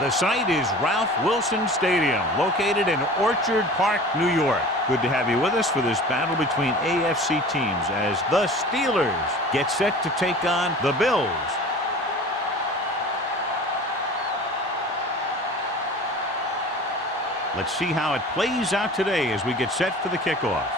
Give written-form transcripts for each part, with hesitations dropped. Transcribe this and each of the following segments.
The site is Ralph Wilson Stadium, located in Orchard Park, New York. Good to have you with us for this battle between AFC teams as the Steelers get set to take on the Bills. Let's see how it plays out today as we get set for the kickoff.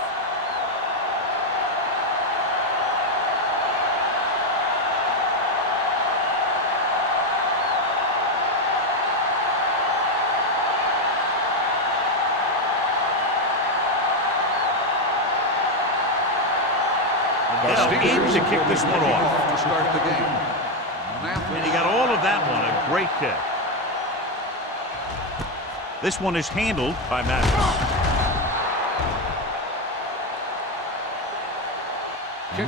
Aims to kick this one off to start the game. And he got all of that one. A great kick. This one is handled by Mathis.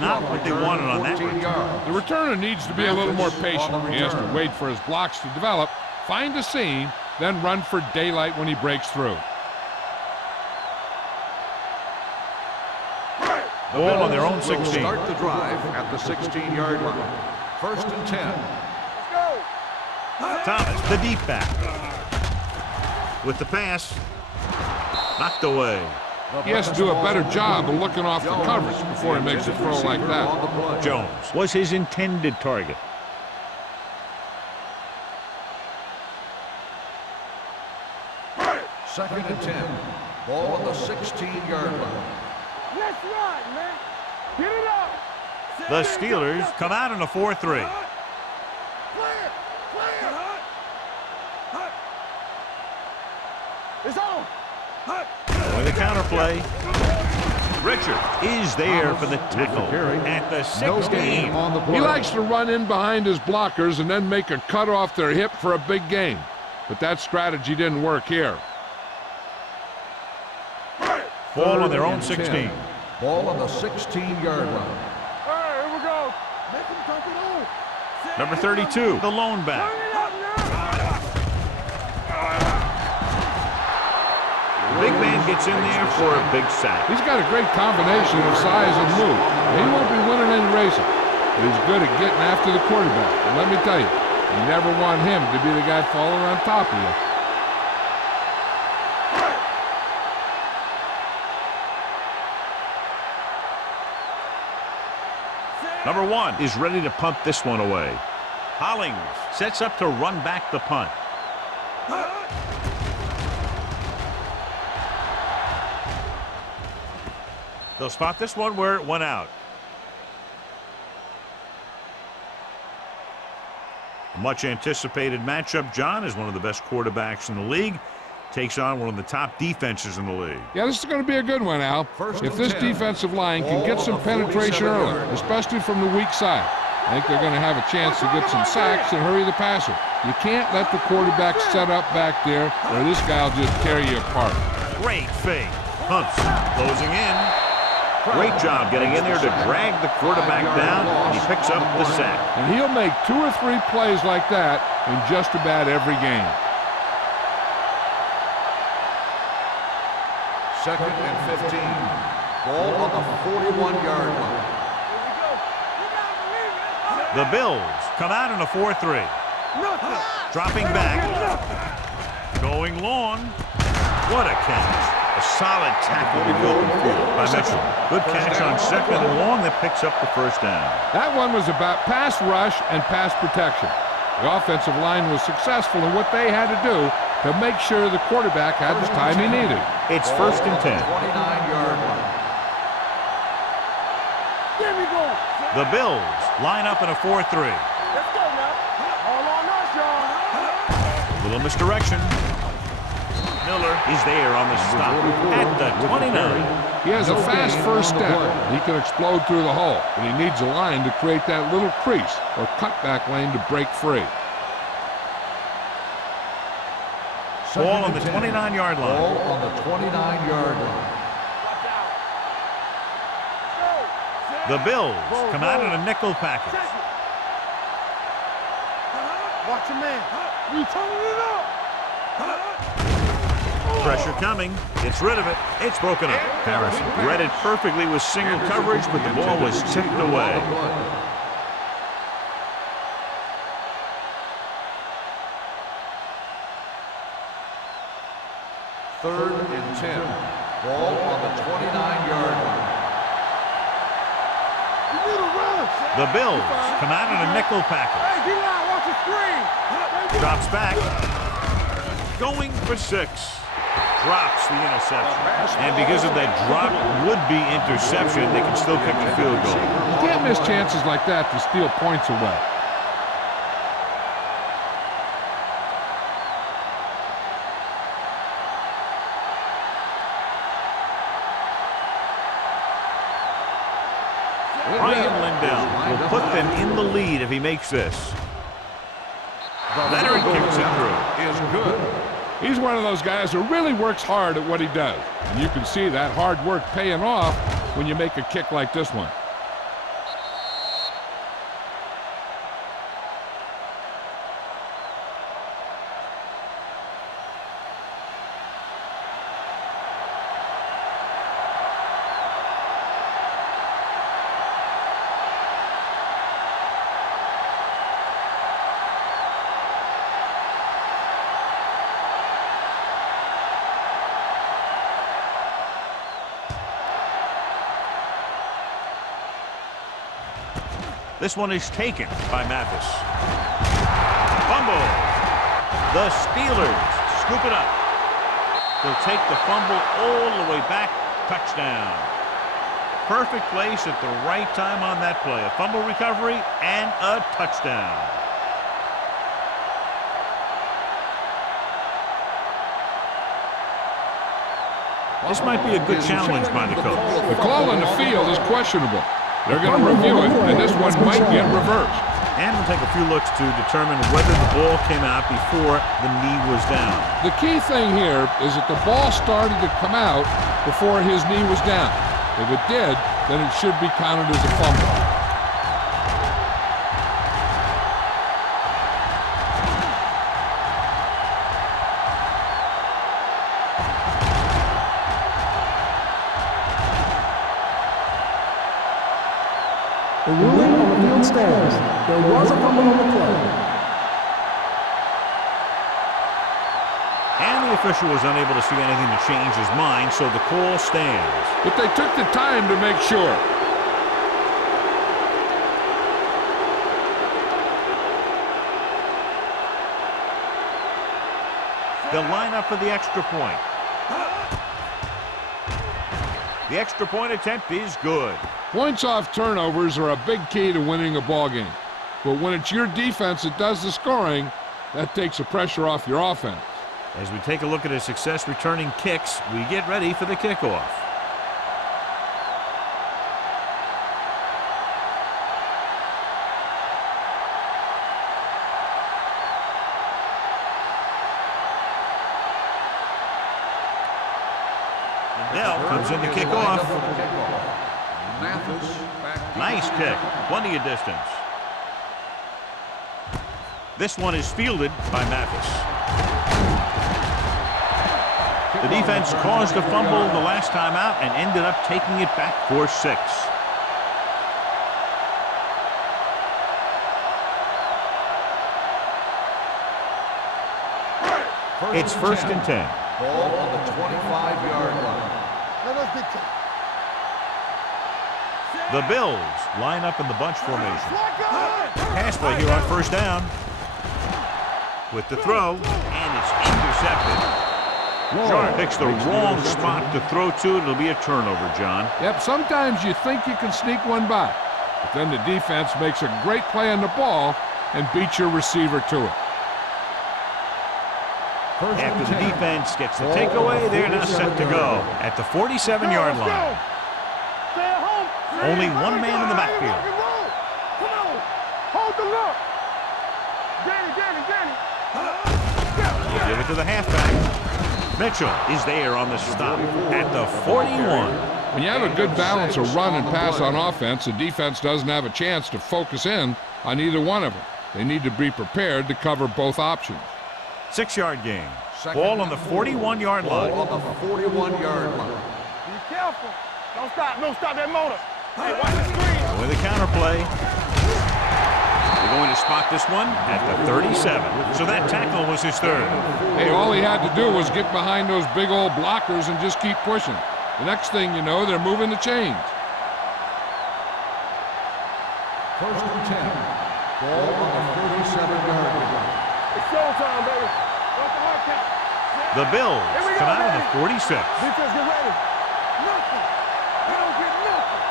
Not what they wanted on that return. The returner needs to be a little more patient. He has to wait for his blocks to develop, find a seam, then run for daylight when he breaks through. Ball on their own 16. Start the drive at the 16-yard line. 1st and 10. Thomas, the deep back. With the pass, knocked away. He has to do a better job of looking off the coverage before he makes a throw like that. Jones was his intended target. Second and 10. Ball on the 16-yard line. Let's run, man. Get it up. The Steelers come out in a 4-3. It's on. With the counterplay. Richard is there for the tackle at the 16. He likes to run in behind his blockers and then make a cut off their hip for a big gain. But that strategy didn't work here. Ball on their own 16. Ball on the 16-yard line. All right, here we go. Make him dump it on. Number 32, the lone back. Turn it up now. The big man gets in there for a big sack. He's got a great combination of size and move. He won't be winning any races, but he's good at getting after the quarterback. And let me tell you, you never want him to be the guy falling on top of you. Number 1 is ready to punt this one away. Hollings sets up to run back the punt. They'll spot this one where it went out. A much anticipated matchup, John, is one of the best quarterbacks in the league. Takes on one of the top defenses in the league. Yeah, this is going to be a good one, Al. If this defensive line can get some penetration early, especially from the weak side, I think they're going to have a chance to get some sacks and hurry the passer. You can't let the quarterback set up back there or this guy will just tear you apart. Great fake. Hunts closing in. Great job getting in there to drag the quarterback down, and he picks up the sack. And he'll make 2 or 3 plays like that in just about every game. Second and 15. Ball on the 41-yard line. The Bills come out in a 4-3. Dropping back. Going long. What a catch. A solid tackle to go by Mitchell. Good catch on 2nd and long that picks up the first down. That one was about pass rush and pass protection. The offensive line was successful in what they had to do to make sure the quarterback had the time he needed. It's 1st and 10. 29-yard line. There we go. The Bills line up in a 4-3. Let's go now. All on us, y'all. Little misdirection. Miller is there on the stop at the 29. He has a fast first step. He can explode through the hole, but he needs a line to create that little crease or cutback lane to break free. Ball on the 29-yard line. Ball on the 29-yard line. The Bills come out in a nickel package. Watch your man. We turning it up. Pressure coming. Gets rid of it. It's broken up. Harrison read it perfectly with single coverage, but the ball was tipped away. 3rd and 10. Ball on the 29-yard line. The Bills come out in a nickel package. Hey, D-line, watch the screen. Drops back. Going for 6. Drops the interception. And because of that drop would-be interception, they can still kick the field goal. You can't miss chances like that to steal points away. Ryan Lindell will put them in the lead if he makes this. Leonard kicks it through. Is good. He's one of those guys who really works hard at what he does. And you can see that hard work paying off when you make a kick like this one. This one is taken by Mathis. Fumble. The Steelers scoop it up. They'll take the fumble all the way back. Touchdown. Perfect place at the right time on that play. A fumble recovery and a touchdown. This might be a good challenge by the coach. The call on the field is questionable. They're going to review it, and this one might get reversed. And we'll take a few looks to determine whether the ball came out before the knee was down. The key thing here is that the ball started to come out before his knee was down. If it did, then it should be counted as a fumble. The ruling on the field stands. There was a fumble on the play. And the official was unable to see anything to change his mind, so the call stands. But they took the time to make sure. They'll line up for the extra point. The extra point attempt is good. Points off turnovers are a big key to winning a ball game. But when it's your defense that does the scoring, that takes the pressure off your offense. As we take a look at his success returning kicks, we get ready for the kickoff. Lindell comes in to kick off. Nice kick. Plenty of distance. This one is fielded by Mathis. The defense caused a fumble the last time out and ended up taking it back for 6. It's 1st and 10. Ball on the 25-yard line. The Bills line up in the bunch formation. Pass play here on 1st down. With the throw, and it's intercepted. John picks the wrong spot to throw to. It'll be a turnover, John. Yep, sometimes you think you can sneak one by, but then the defense makes a great play on the ball and beats your receiver to it. After the defense gets the takeaway, they're now set to go at the 47-yard line. Only one man in the backfield. Come on. Hold the look. Danny. Give it to the halfback. Mitchell is there on the stop at the 41. When you have a good balance of run and pass on offense, the defense doesn't have a chance to focus in on either one of them. They need to be prepared to cover both options. 6-yard gain. Ball on the 41-yard line. Ball on the 41-yard line. Be careful. Don't stop that motor. Hey, watch the screen. With a counter play. They're going to spot this one at the 37. So that tackle was his third. Hey, all he had to do was get behind those big old blockers and just keep pushing. The next thing you know, they're moving the chains. First and 10. Ball on the 37-yard line. It's showtime, baby. What's the hard count? The Bills come out of the 46. Defense, get ready. Nothing. We don't get nothing.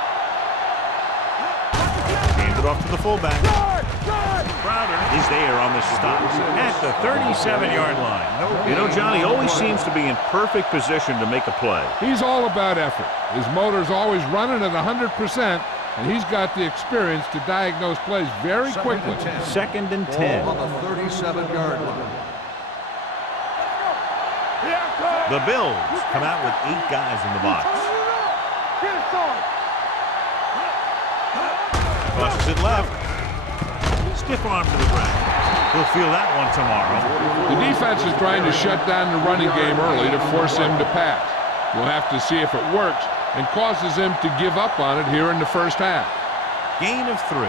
Hand it off to the fullback. Guard! Guard! Crowder is there on the stop at the 37-yard line. You know, Johnny always seems to be in perfect position to make a play. He's all about effort. His motor's always running at 100%, and he's got the experience to diagnose plays very quickly. Second and 10. Ball on the 37-yard line. The Bills come out with 8 guys in the box. Get it started. Crosses it left. Stiff arm to the ground. He'll feel that one tomorrow. The defense is trying to shut down the running game early to force him to pass. We'll have to see if it works and causes him to give up on it here in the first half. Gain of 3.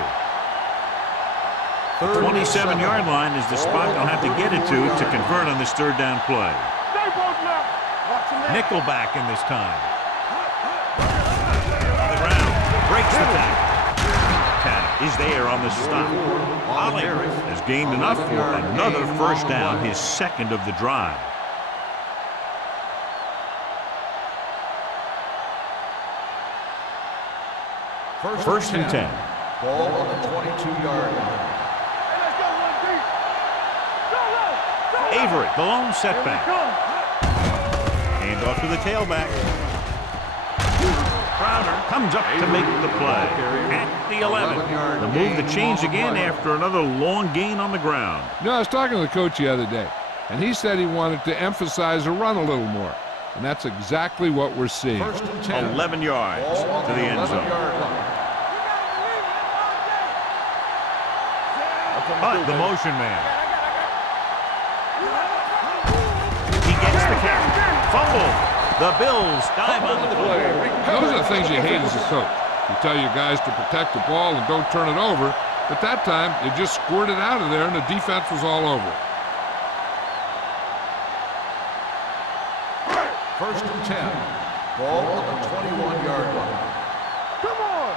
The 27-yard line is the spot they'll have to get it to convert on this third down play. Nickelback in this time. On the ground. Breaks the tackle. Tanner is there on the stop. Ollie has gained enough for another first down, his second of the drive. First and 10. Ball on the 22-yard line. Avery, the lone setback. Hand off to the tailback. Crowder comes up to make the play at the 11. They'll move the chains again after another long gain on the ground. You know, I was talking to the coach the other day, and he said he wanted to emphasize the run a little more. And that's exactly what we're seeing. 11 yards to the end zone. But the motion man. He gets the catch. Fumble. The Bills dive on the play. Those are the things you hate as a coach. You tell your guys to protect the ball and don't turn it over, but that time you just squirted out of there and the defense was all over it. First and 10. Ball on the 21-yard line. Come on.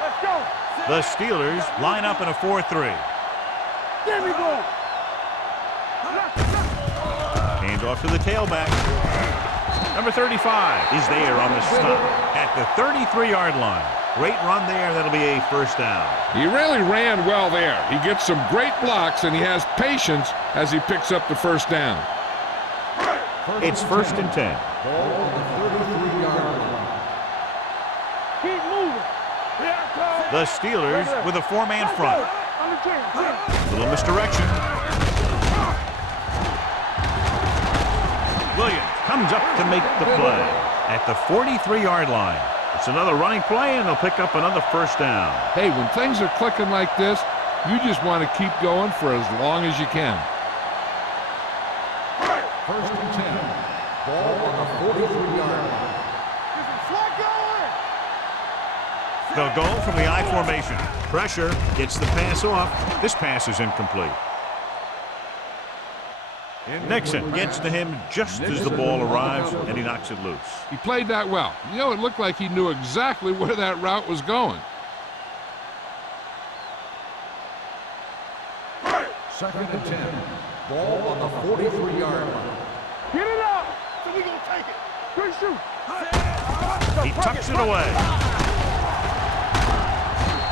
Let's go. The Steelers line up in a 4-3. There we go. Hands off to the tailback. Number 35 is there on the stop at the 33-yard line. Great run there. That'll be a first down. He really ran well there. He gets some great blocks, and he has patience as he picks up the first down. It's first and 10. Ball on the 33-yard line. Keep moving. The Steelers with a 4-man front. Little misdirection. Williams comes up to make the play at the 43-yard line. It's another running play, and they'll pick up another first down. Hey, when things are clicking like this, you just want to keep going for as long as you can. First and 10. Ball on the 43-yard line. They'll go from the I formation. Pressure gets the pass off. This pass is incomplete. Nixon gets to him just as the ball arrives, and he knocks it loose. He played that well. You know, it looked like he knew exactly where that route was going. Second and 10. Ball on the 43-yard line. Get it out. So we gonna take it. Good shoot. He tucks it away.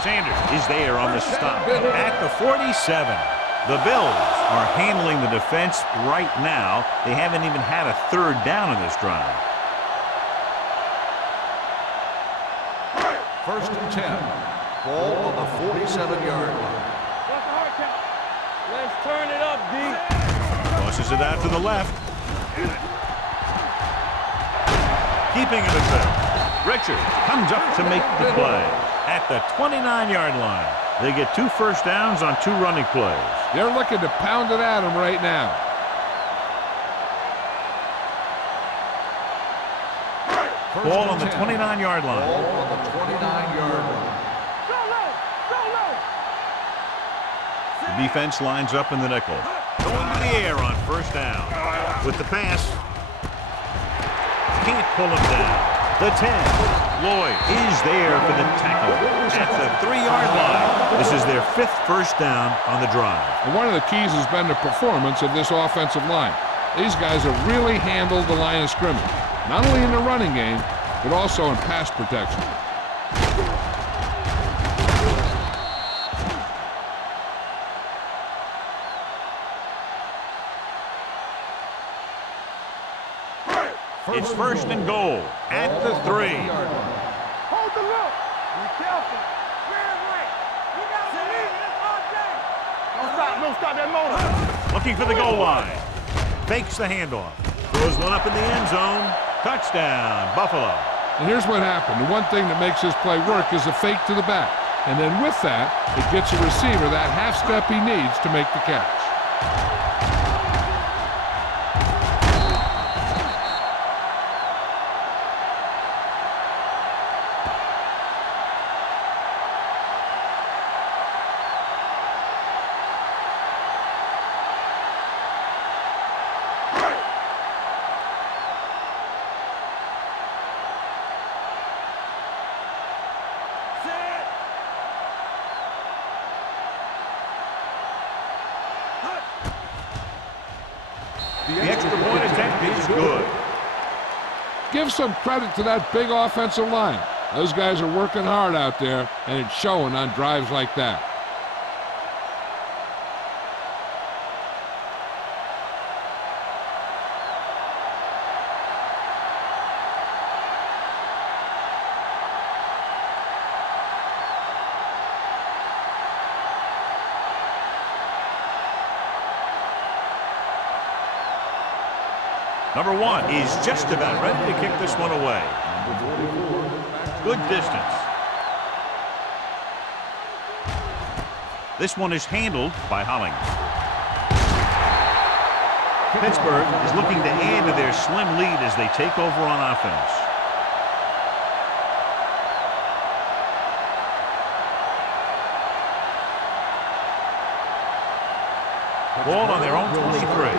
Sanders is there on the stop at the 47. The Bills are handling the defense right now. They haven't even had a third down in this drive. First and 10. Ball on the 47-yard line. What's the hard count? Let's turn it up, D. Tosses it out to the left. Keeping it at bay. Richards comes up to make the play at the 29-yard line. They get 2 first downs on 2 running plays. They're looking to pound it at him right now. Ball on the 29-yard line. Ball on the 29-yard line. Go low. Go low. The defense lines up in the nickel. Going to the air on first down. With the pass. Can't pull him down. The 10. Lloyd is there for the tackle at the 3-yard line. This is their 5th first down on the drive. And one of the keys has been the performance of this offensive line. These guys have really handled the line of scrimmage, not only in the running game, but also in pass protection. It's first and goal at the 3. Hold the look. Be careful. Red light. You got to believe in this all day. Don't stop that motor. Looking for the goal line. Fakes the handoff. Throws one up in the end zone. Touchdown, Buffalo. And here's what happened. The one thing that makes this play work is a fake to the back. And then with that, it gets a receiver that half step he needs to make the catch. The extra point attempt is good. Give some credit to that big offensive line. Those guys are working hard out there, and it's showing on drives like that. Number 1 is just about ready to kick this one away. Good distance. This one is handled by Hollings. Pittsburgh is looking to add to their slim lead as they take over on offense. Ball on their own 23.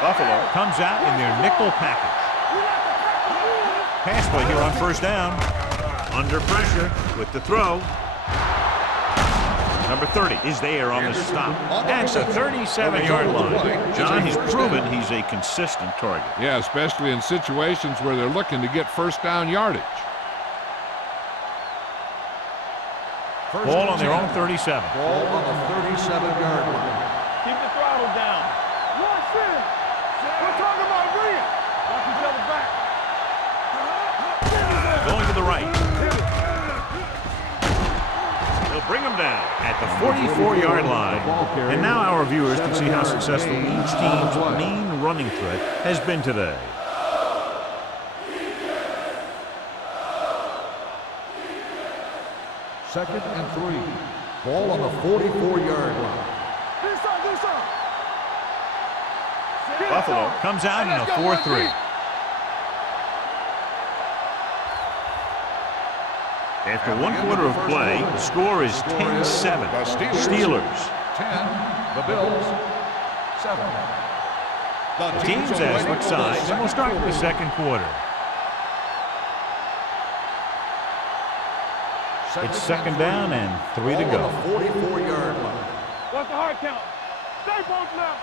Buffalo comes out in their nickel package. Pass play here on first down. Under pressure with the throw. Number 30 is there on the stop. That's a 37-yard line. John, he's proven he's a consistent target. Yeah, especially in situations where they're looking to get first down yardage. Ball on their own 37. Ball on the 37-yard line. Keep the throttle down. Watch it. We're talking about Rhea. Watch each other back. Going to the right. They'll bring him down at the 44-yard line. And now our viewers can see how successful each team's main running threat has been today. Second and 3. Ball on the 44-yard line. Buffalo comes out in a 4-3. After 1 quarter of play, the score is 10-7. Steelers. 10. The Bills. 7. The teams as switch sides, and we'll start with the second quarter. It's second down and 3 to go. 44-yard line. What's the hard count? Stay both left.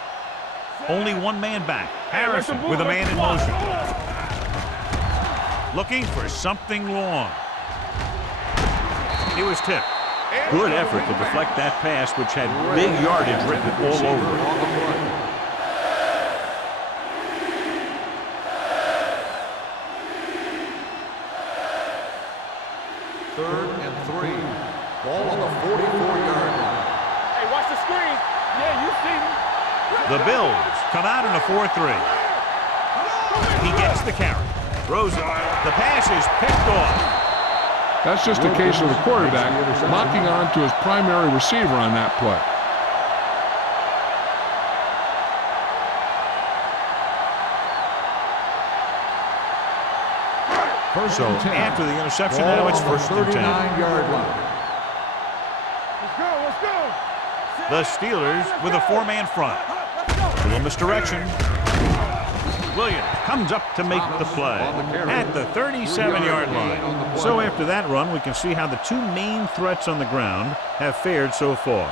Only one man back. Harrison with a man in motion. Looking for something long. He was tipped. Good effort to deflect that pass, which had big yardage written all over it. Third and 3. Ball on the 44-yard line. Hey, watch the screen. Yeah, you see me. The Bills come out in a 4-3. He gets the carry. Throws it. The pass is picked off. That's just a case of the quarterback locking on to his primary receiver on that play. So after the interception, now it's first and 10. 39-yard line. Let's go, let's go. The Steelers with a four-man front. Little misdirection. Williams comes up to make the play at the 37-yard line. So after that run, we can see how the two main threats on the ground have fared so far.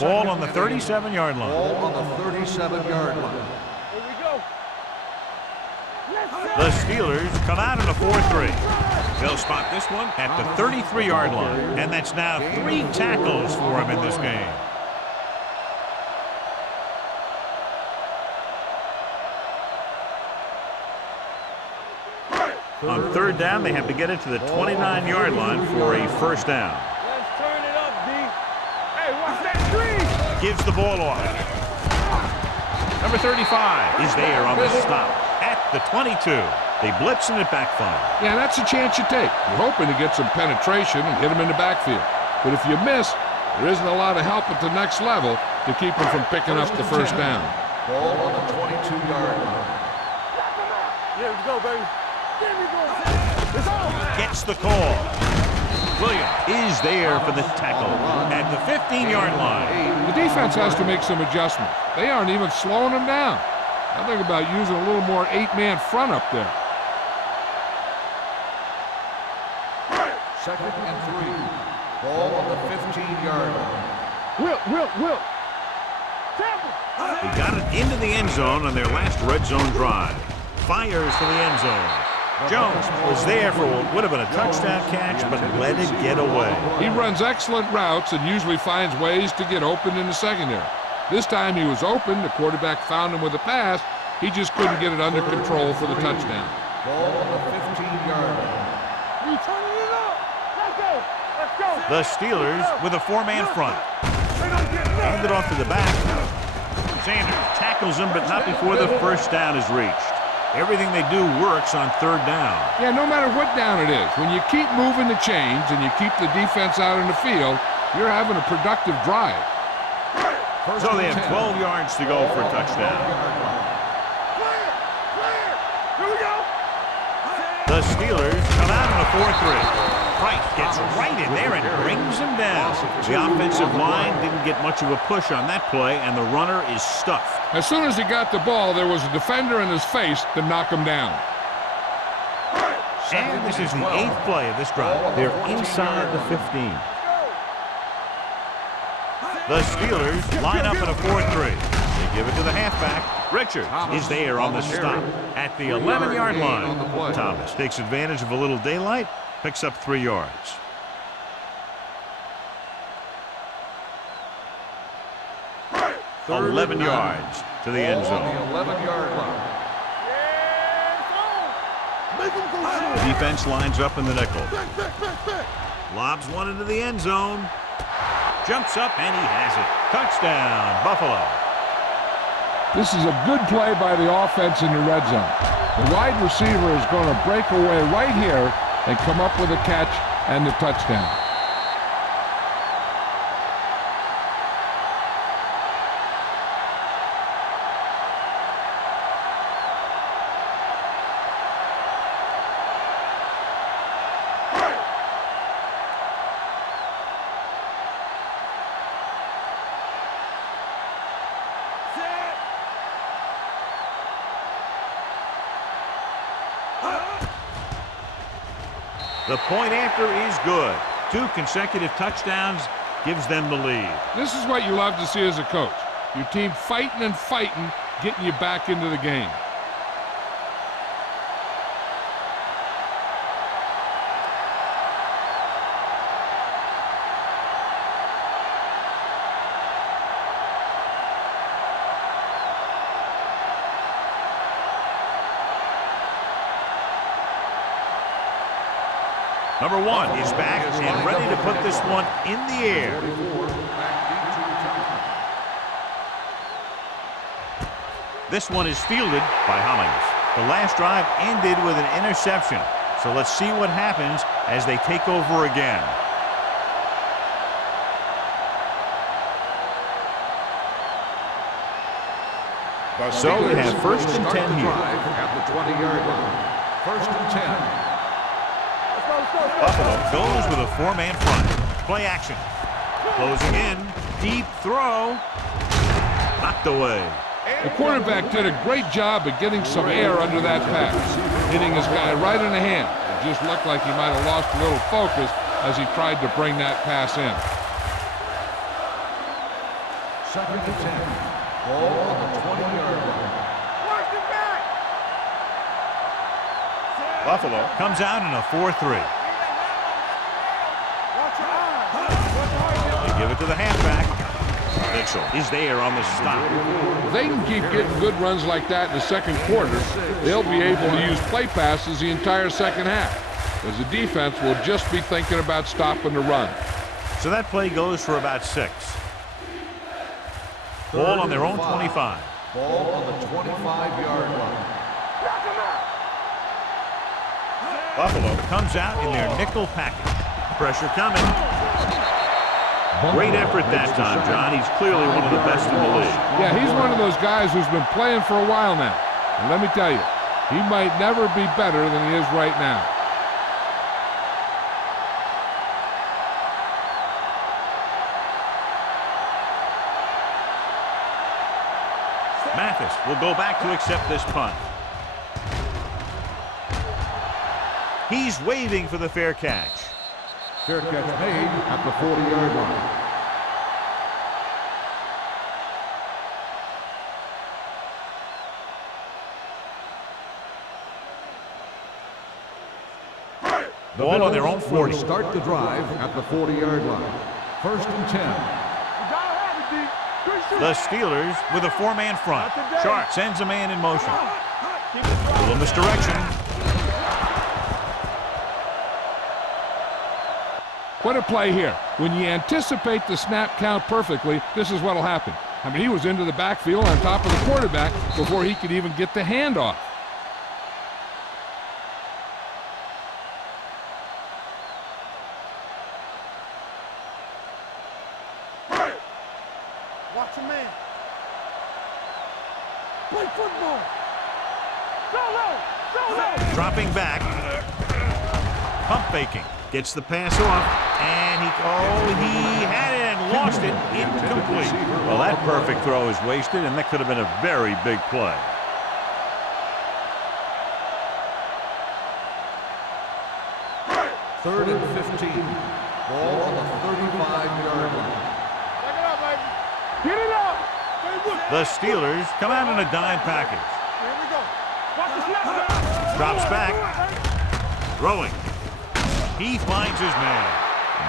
Ball on the 37-yard line. Ball on the 37-yard line. Here we go. The Steelers come out in a 4-3. They'll spot this one at the 33-yard line. And that's now 3 tackles for him in this game. On third down, they have to get it to the 29-yard line for a first down. Let's turn it up, D. Hey, watch that screen. Gives the ball off. Number 35 is there on the stop at the 22. They blitz and it backfires. Yeah, that's a chance you take. You're hoping to get some penetration and hit him in the backfield. But if you miss, there isn't a lot of help at the next level to keep him from picking up the first down. Ball on the 22-yard line. Yeah, let's go, baby. There we go. It's on. Gets the call. Williams is there for the tackle at the 15-yard line. The defense has to make some adjustments. They aren't even slowing them down. I think about using a little more 8-man front up there. Second and 3. Ball on the 15-yard line. Will. Tampa. They got it into the end zone on their last red zone drive. Fires for the end zone. Jones was there for what would have been a touchdown catch, but let it get away. He runs excellent routes and usually finds ways to get open in the secondary. This time he was open. The quarterback found him with a pass. He just couldn't get it under control for the touchdown. Ball on the 15-yard line. We turning it up. Let's go. Let's go. The Steelers with a four-man front. They don't get Hand it off to the back. Sanders tackles him, but not before the first down is reached. Everything they do works on third down. Yeah, no matter what down it is, when you keep moving the chains and you keep the defense out in the field, you're having a productive drive. So they have 12 yards to go for a touchdown. Here we go. The Steelers come out in a 4-3. Price gets right in there and brings him down. The offensive line didn't get much of a push on that play, and the runner is stuffed. As soon as he got the ball, there was a defender in his face to knock him down. And this is the 8th play of this drive. They're inside the 15. The Steelers line up in a 4-3. They give it to the halfback. Richards is there on the stop at the 11-yard line. Thomas takes advantage of a little daylight, picks up 3 yards. Third 11 yards to the end zone. On the 11-yard line. The defense lines up in the nickel. Lobs one into the end zone. Jumps up and he has it. Touchdown, Buffalo. This is a good play by the offense in the red zone. The wide receiver is going to break away right here and come up with a catch and the touchdown. The point after is good. 2 consecutive touchdowns gives them the lead. This is what you love to see as a coach. Your team fighting and fighting, getting you back into the game. Number 1 is back and ready to put this one in the air. This one is fielded by Hollings. The last drive ended with an interception. So let's see what happens as they take over again. So we have first and 10 here. At the 20-yard line. First and 10. Buffalo goes with a 4-man front. Play action. Closing in. Deep throw. Knocked away. The quarterback did a great job of getting some air under that pass, hitting his guy right in the hand. It just looked like he might have lost a little focus as he tried to bring that pass in. Second and 10. Ball on the 20-yard line. Buffalo comes out in a 4-3. They give it to the halfback. Mitchell is there on the stop. If they can keep getting good runs like that in the second quarter, they'll be able to use play passes the entire second half, as the defense will just be thinking about stopping the run. So that play goes for about 6. Ball on their own 25. Ball on the 25-yard line. Buffalo comes out in their nickel package. Pressure coming. Great effort that time, John. He's clearly one of the best in the league. Yeah, he's one of those guys who's been playing for a while now. And let me tell you, he might never be better than he is right now. Mathis will go back to accept this punt. He's waving for the fair catch. Fair catch made at the 40-yard line. Ball on their own 40. Will start the drive at the 40-yard line. First and 10. The Steelers with a 4-man front. Sharp sends a man in motion. A little misdirection. What a play here. When you anticipate the snap count perfectly, this is what will happen. I mean, he was into the backfield on top of the quarterback before he could even get the handoff. Watch a man. Play football. Go. Dropping back. Pump faking. Gets the pass off. And he had it and lost it. Incomplete. Well, that perfect throw is wasted, and that could have been a very big play. Third and 15. Ball on the 35-yard line. Get it up. The Steelers come out in a dime package. Here we go. Watch the snap. Drops back. Throwing. He finds his man.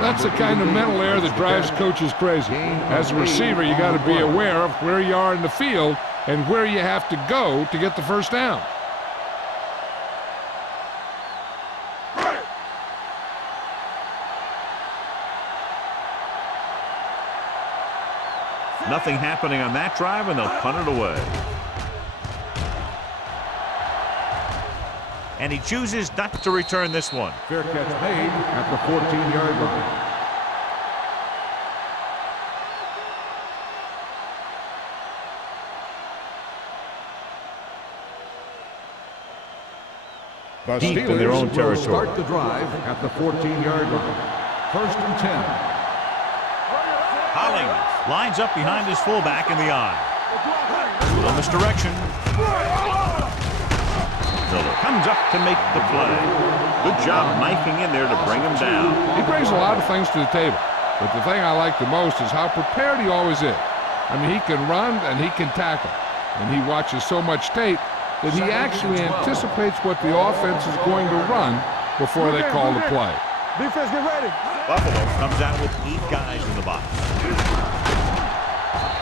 That's the kind of mental error that drives coaches crazy. As a receiver, you got to be aware of where you are in the field and where you have to go to get the first down. Nothing happening on that drive, and they'll punt it away. And he chooses not to return this one. Fair catch made at the 14-yard line. Deep in their own territory. Start the drive at the 14-yard line. First and 10. Hollings lines up behind his fullback in the eye. A little misdirection. Miller comes up to make the play. Good job knifing in there to bring him down. He brings a lot of things to the table, but the thing I like the most is how prepared he always is. I mean, he can run and he can tackle, and he watches so much tape that he actually anticipates what the offense is going to run before they call the play. Defense, get ready. Buffalo comes out with 8 guys in the box.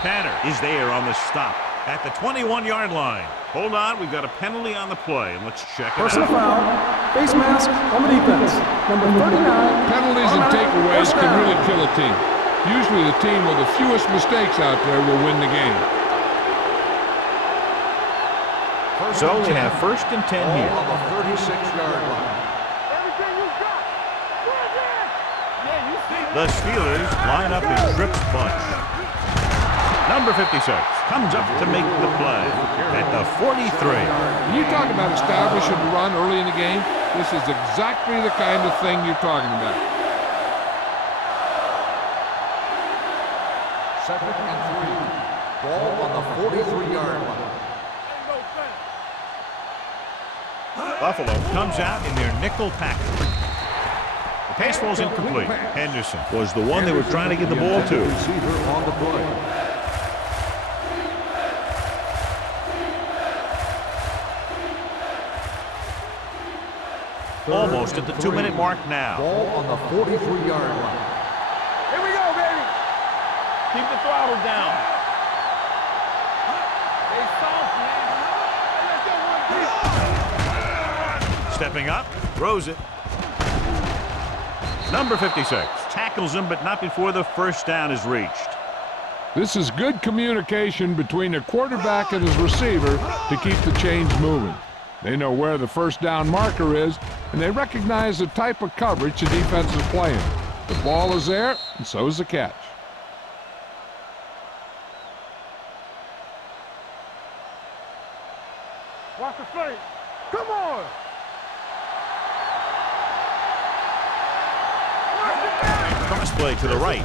Tanner is there on the stop at the 21-yard line. Hold on, we've got a penalty on the play, and let's check it Personal out. foul. Face mask on the defense. Number 39. Penalties and takeaways can really kill a team. Usually the team with the fewest mistakes out there will win the game. So they have first and 10 here. On the 36-yard line. Everything you got. Where's it? Yeah, you see. The Steelers line up in trips bunch. Number 56 comes up to make the play at the 43. When you talk about establishing a run early in the game, this is exactly the kind of thing you're talking about. 2nd and 3. Ball on the 43-yard line. Buffalo comes out in their nickel package. The pass falls incomplete. Henderson was the one they were trying to get the ball to. Receiver on the play. Almost at the 2-minute mark now. Ball on the 43-yard line. Here we go, baby. Keep the throttle down. Stay soft, man. Stepping up, throws it. Number 56 tackles him, but not before the first down is reached. This is good communication between the quarterback and his receiver to keep the chains moving. They know where the first down marker is, and they recognize the type of coverage the defense is playing. The ball is there, and so is the catch. Watch the flank. Come on. Cross play to the right.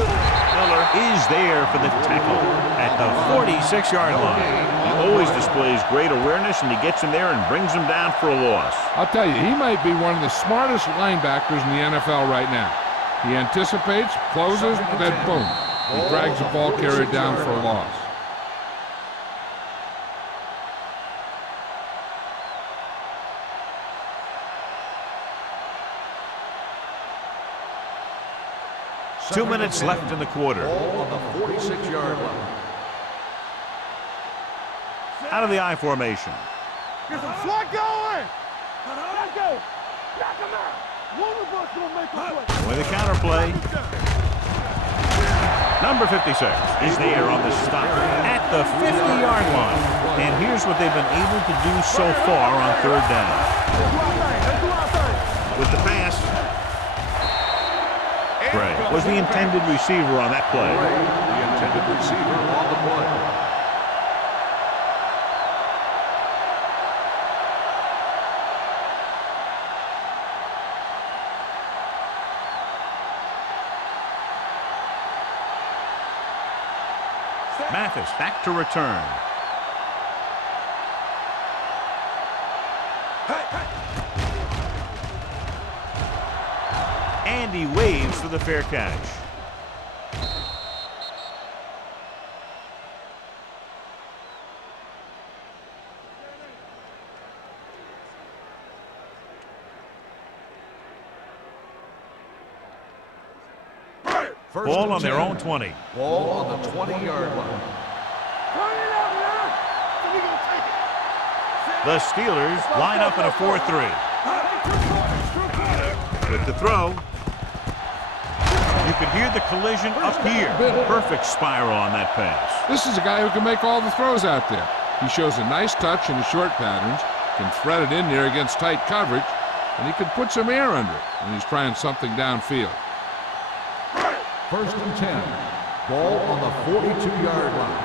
Miller is there for the tackle at the 46-yard line. He always displays great awareness, and he gets him there and brings him down for a loss. I'll tell you, he might be one of the smartest linebackers in the NFL right now. He anticipates, closes, then boom. He drags the ball carrier down for a loss. Two minutes left in the quarter. Ball on the 46-yard line. Out of the I formation. Get some slot going. Let's go. Knock him out. One of us gonna make a play. With a counter play. Number 56 is there on the stop at the 50-yard line. And here's what they've been able to do so far on third down. With the pass. Gray was the intended receiver on that play. The intended receiver on the play. Mathis back to return. And he waves for the fair catch. Ball on their own 20. Ball on the 20-yard line. The Steelers line up in a 4-3. With the throw. You could hear the collision up here. Perfect spiral on that pass. This is a guy who can make all the throws out there. He shows a nice touch in the short patterns, can thread it in there against tight coverage, and he can put some air under it when he's trying something downfield. 1st and 10. Ball on the 42-yard line.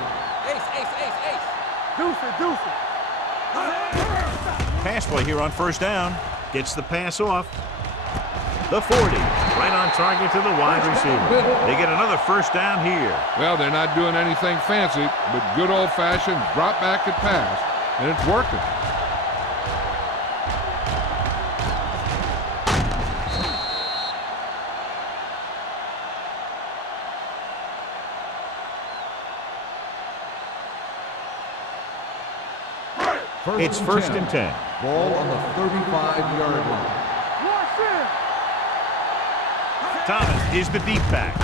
Deuce it, deuce it. Pass play here on first down. Gets the pass off. The 40, right on target to the wide receiver. They get another first down here. Well, they're not doing anything fancy, but good old-fashioned drop back and pass, and it's working. It's 1st and 10. Ball on the 35-yard line. Thomas is the deep back.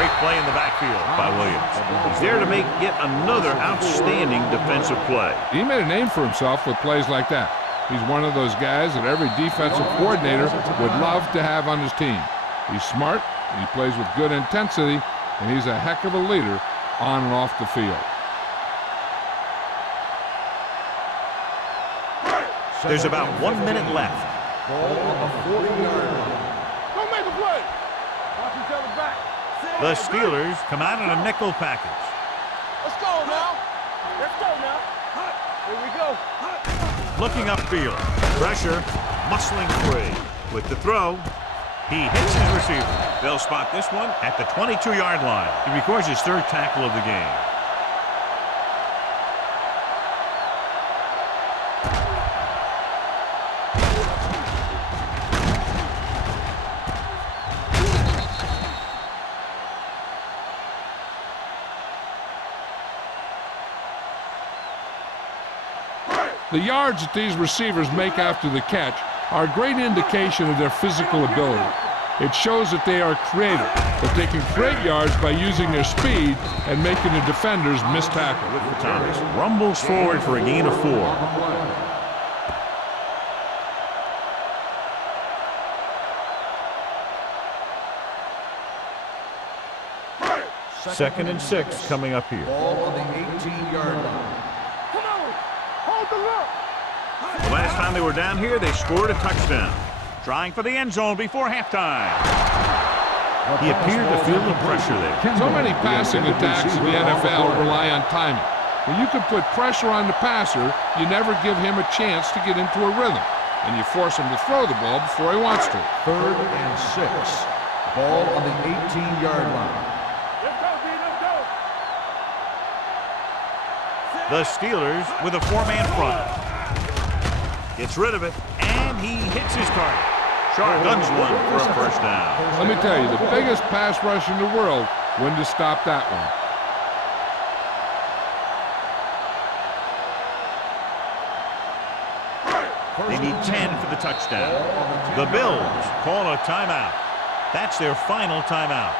Great play in the backfield by Williams. He's there to make yet another outstanding defensive play. He made a name for himself with plays like that. He's one of those guys that every defensive coordinator would love to have on his team. He's smart, he plays with good intensity, and he's a heck of a leader on and off the field. There's about 1 minute left. Ball on the 40-yard line. Don't make a play. Watch each other back. The Steelers come out in a nickel package. Let's go now. Let's go now. Here we go. Looking upfield. Pressure. Muscling free. With the throw. He hits his receiver. They'll spot this one at the 22-yard line. He records his third tackle of the game. The yards that these receivers make after the catch are a great indication of their physical ability. It shows that they are creative, that they can create yards by using their speed and making the defenders miss tackle. Thomas rumbles forward for a gain of 4. Second and 6 coming up here. Ball on the 18-yard line. Come on. Hold the look. The last time they were down here, they scored a touchdown. Trying for the end zone before halftime. He appeared to feel the pressure there. So many passing attacks in the NFL rely on timing. When you can put pressure on the passer, you never give him a chance to get into a rhythm, and you force him to throw the ball before he wants to. 3rd and 6. Ball on the 18-yard line. Let's go, D. Let's go. The Steelers with a 4-man front. Gets rid of it, and he hits his target. Sharp guns one for a first down. Let me tell you, the biggest pass rush in the world wouldn't have stopped that one. They need 10 for the touchdown. The Bills call a timeout. That's their final timeout.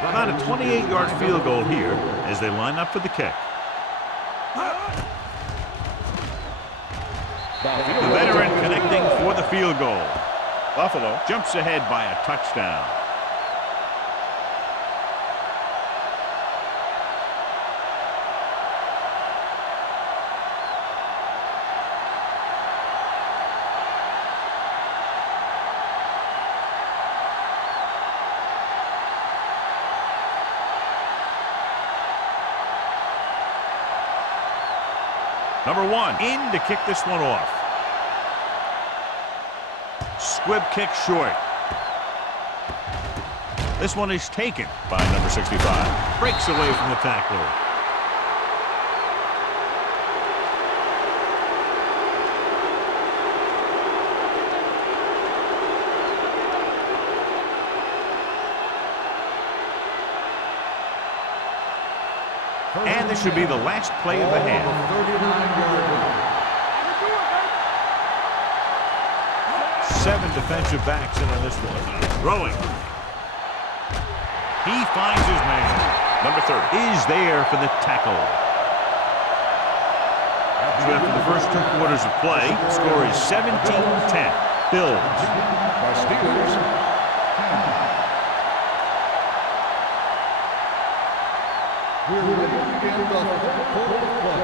About a 28-yard field goal here as they line up for the kick. The veteran connecting for the field goal. Buffalo jumps ahead by a touchdown. Number 1 in to kick this one off. Squib kick short. This one is taken by number 65. Breaks away from the tackler. And this should be the last play of the half. 39-yard line. 7 defensive backs in on this one. Throwing. He finds his man. Number 30 is there for the tackle. So after the first 2 quarters of play, the score is 17-10. Bills. The Steelers. We're ready to begin the 4th quarter of play.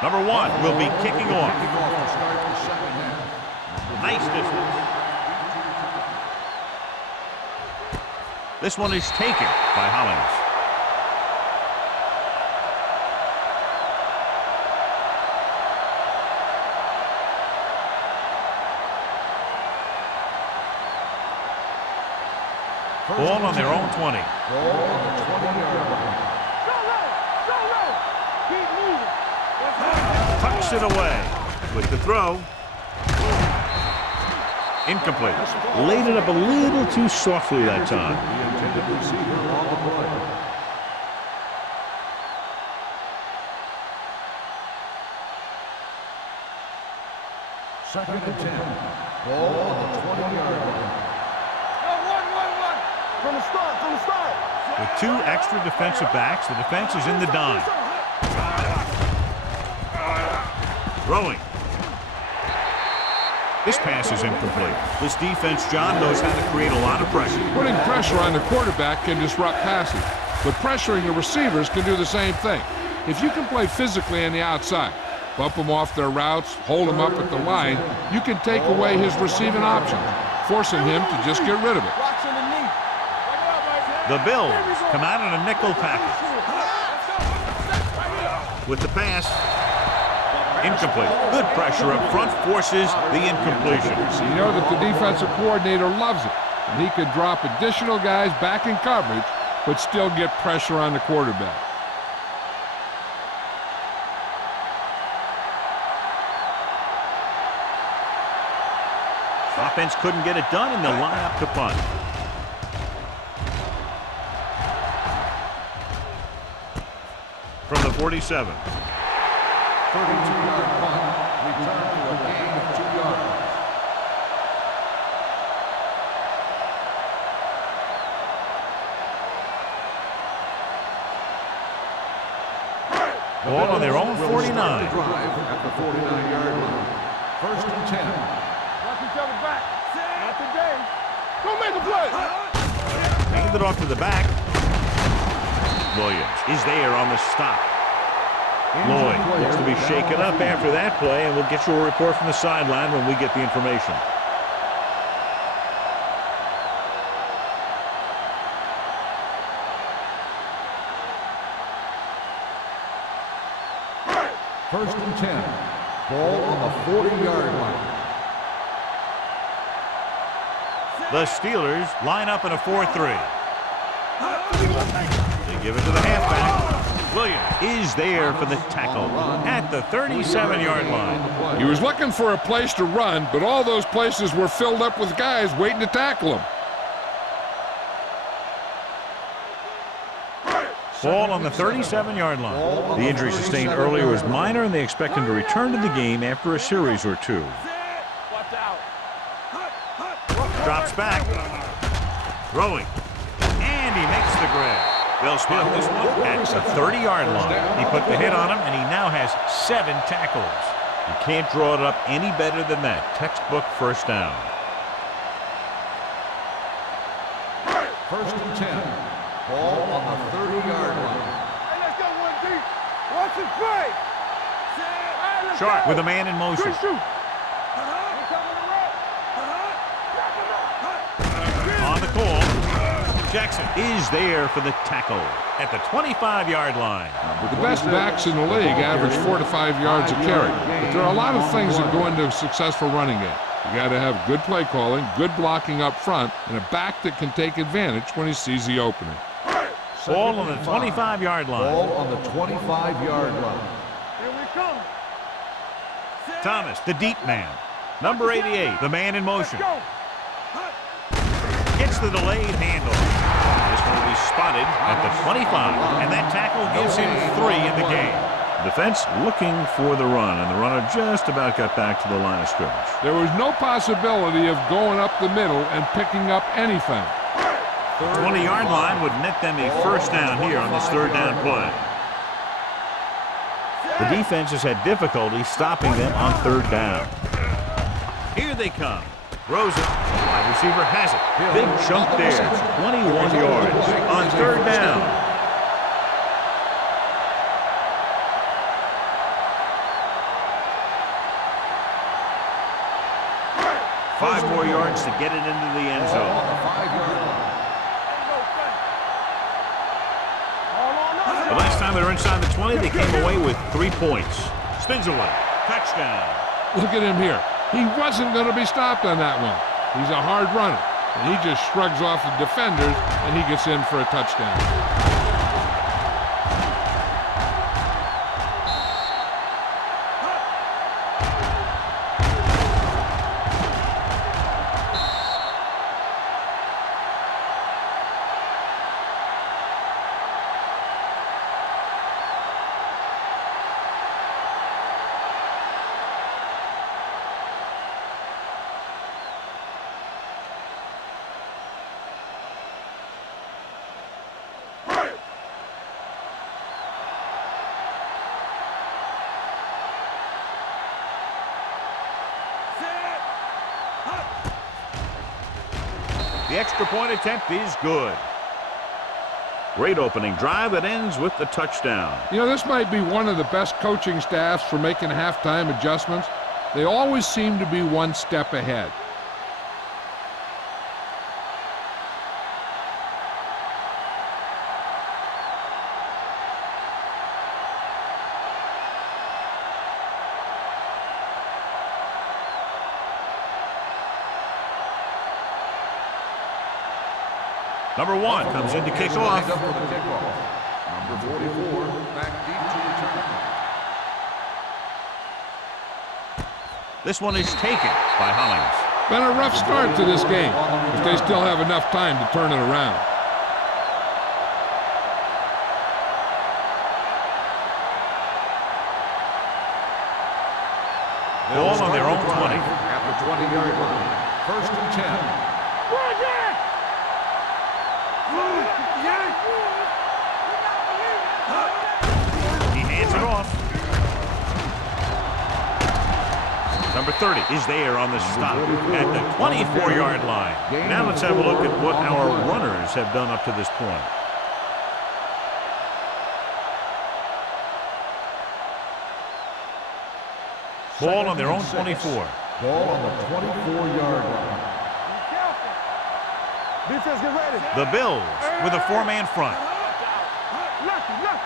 Number 1 will be kicking off. Kicking off to start the second half. Nice distance. This one is taken by Hollins. Ball on their own 20. Ball on the 20-yard line. Go low. Go low. Keep moving. Let's go. Tucks it away with the throw. Incomplete. Laid it up a little too softly that time. The intended receiver on the play. Second and 10. Ball on the 20-yard line. Go, one. From the start. With 2 extra defensive backs, the defense is in the dime. Throwing. This pass is incomplete. This defense, John, knows how to create a lot of pressure. Putting pressure on the quarterback can disrupt passing, but pressuring the receivers can do the same thing. If you can play physically on the outside, bump them off their routes, hold them up at the line, you can take away his receiving options, forcing him to just get rid of it. The Bills come out in a nickel package. With the pass, incomplete. Good pressure up front forces the incompletion. You know that the defensive coordinator loves it. And he could drop additional guys back in coverage, but still get pressure on the quarterback. Offense couldn't get it done, and they'll line up to punt. From the 47. 32-yard punt, return to a gain of 2 yards. Ball on their own 49. Drive at the 49-yard line. First and 10. Watch each other back. Not today. Don't make a play. Hand it off to the back. Williams is there on the stop. Lloyd looks to be shaken up after that play, and we'll get you a report from the sideline when we get the information. First and 10. Ball on the 40-yard line. The Steelers line up in a 4-3. They give it to the halfback. Williams is there for the tackle at the 37-yard line. He was looking for a place to run, but all those places were filled up with guys waiting to tackle him. Ball on the 37-yard line. The injury sustained earlier was minor, and they expect him to return to the game after a series or two. Watch out. Drops back. Throwing. And he makes the grab. They'll spot this one at the 30-yard line. He put the hit on him, and he now has 7 tackles. You can't draw it up any better than that. Textbook first down. First and 10. Ball on the 30-yard line. Hey, let's go one deep. Watch it play. Hey, let's Sharp go. with a man in motion. Shoot, shoot. On the call. Jackson is there for the tackle at the 25-yard line. The best backs in the league average 4 to 5 yards a carry. But there are a lot of things that go into a successful running game. You got to have good play calling, good blocking up front, and a back that can take advantage when he sees the opening. Ball on the 25-yard line. Ball on the 25-yard line. Here we come. Thomas, the deep man. Number 88, the man in motion. Go. Gets the delayed handle. This one will be spotted at the 25, and that tackle gives him 3 in the game. Defense looking for the run, and the runner just about got back to the line of scrimmage. There was no possibility of going up the middle and picking up anything. The 20-yard line would net them a first down here on this third down play. The defense has had difficulty stopping them on third down. Here they come. Throws it. Wide receiver has it. Big jump there. 21 yards on third down. Five more yards to get it into the end zone. The last time they were inside the 20, they came away with 3 points. Spins away. Touchdown. Look at him here. He wasn't going to be stopped on that one. He's a hard runner, and he just shrugs off the defenders, and he gets in for a touchdown. The extra point attempt is good. Great opening drive that ends with the touchdown. You know, this might be one of the best coaching staffs for making halftime adjustments. They always seem to be one step ahead. Number 1 comes in to kick off. Lined up for the kickoff. Number 44, back deep to return. This one is taken by Hollings. Been a rough start to this game, but they still have enough time to turn it around. Ball on their own 20. At the 20-yard line. First and 10. He hands it off. Number 30 is there on the stop at the 24-yard line. Now let's have a look at what our runners have done up to this point. Ball on their own 24. Ball on the 24-yard line. Defense, get ready. The Bills with a 4-man front. Lucky. All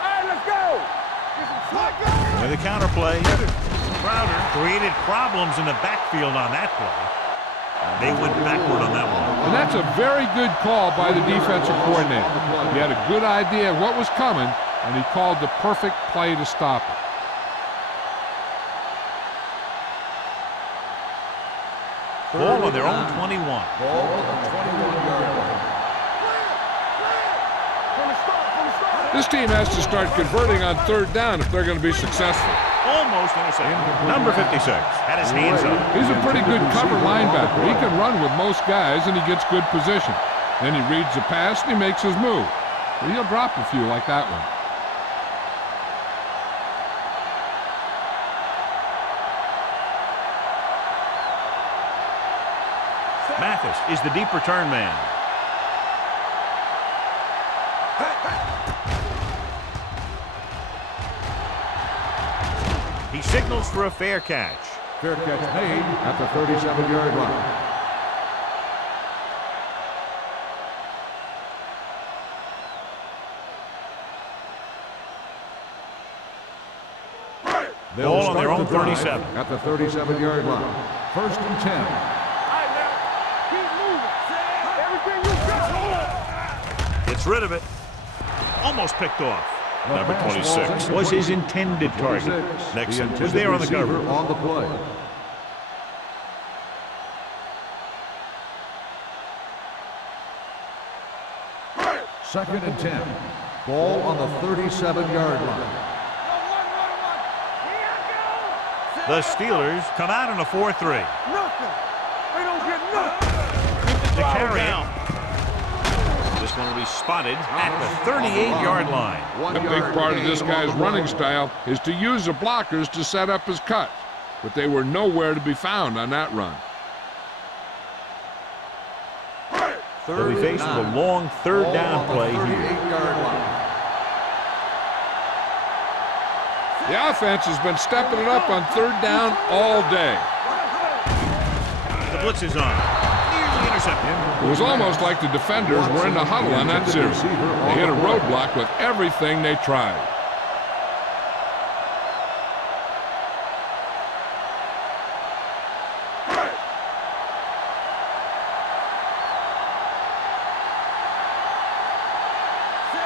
right, let's go. With a counterplay, Crowder created problems in the backfield on that play. They went backward on that one. And that's a very good call by the defensive coordinator. He had a good idea of what was coming, and he called the perfect play to stop it. Ball on their own 21. Ball on the 21-yard line. This team has to start converting on third down if they're going to be successful. Almost intercepted. Number 56 had his hands up. He's a pretty good cover linebacker. He can run with most guys, and he gets good position. Then he reads the pass, and he makes his move. But he'll drop a few like that one. Mathis is the deep return man. He signals for a fair catch. Fair catch made at the 37-yard line. Ball on their own 37. At the 37-yard line. First and 10. Gets rid of it. Almost picked off. Number 26 was his intended target. Nixon was there on the cover. On the play. Second and 10. Ball on the 37-yard line. The Steelers come out in a 4-3. Nothing. They don't get nothing. To carry out. This one will be spotted at the 38-yard line. A big part of this guy's running style is to use the blockers to set up his cut. But they were nowhere to be found on that run. They'll be faced with a long third down play here. The offense has been stepping it up on third down all day. The blitz is on. Nearly intercepted. It was almost like the defenders were in the huddle on that series. They hit a roadblock with everything they tried.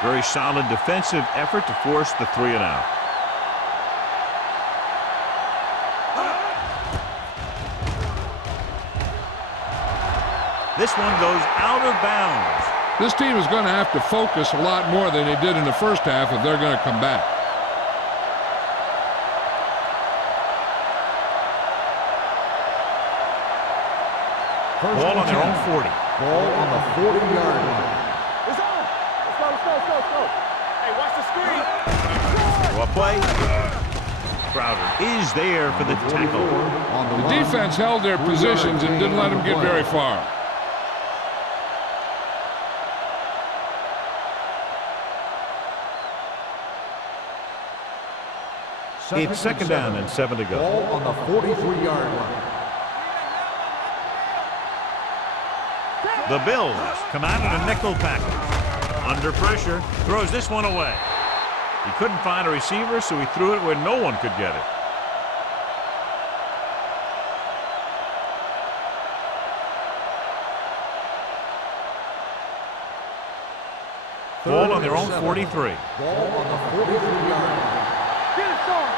Very solid defensive effort to force the 3-and-out. This one goes out of bounds. This team is going to have to focus a lot more than they did in the first half if they're going to come back. Ball on their own 40. Ball on the 40-yard line. It's on. Let's go. Hey, watch the screen. Well play. Crowder is there for the tackle. The defense held their positions and didn't let them get very far. It's second down and 7 to go. Ball on the 43-yard line. The Bills come out in a nickel package. Under pressure, throws this one away. He couldn't find a receiver, so he threw it where no one could get it. Ball on their own 43. Ball on the 43-yard line. Get it, son.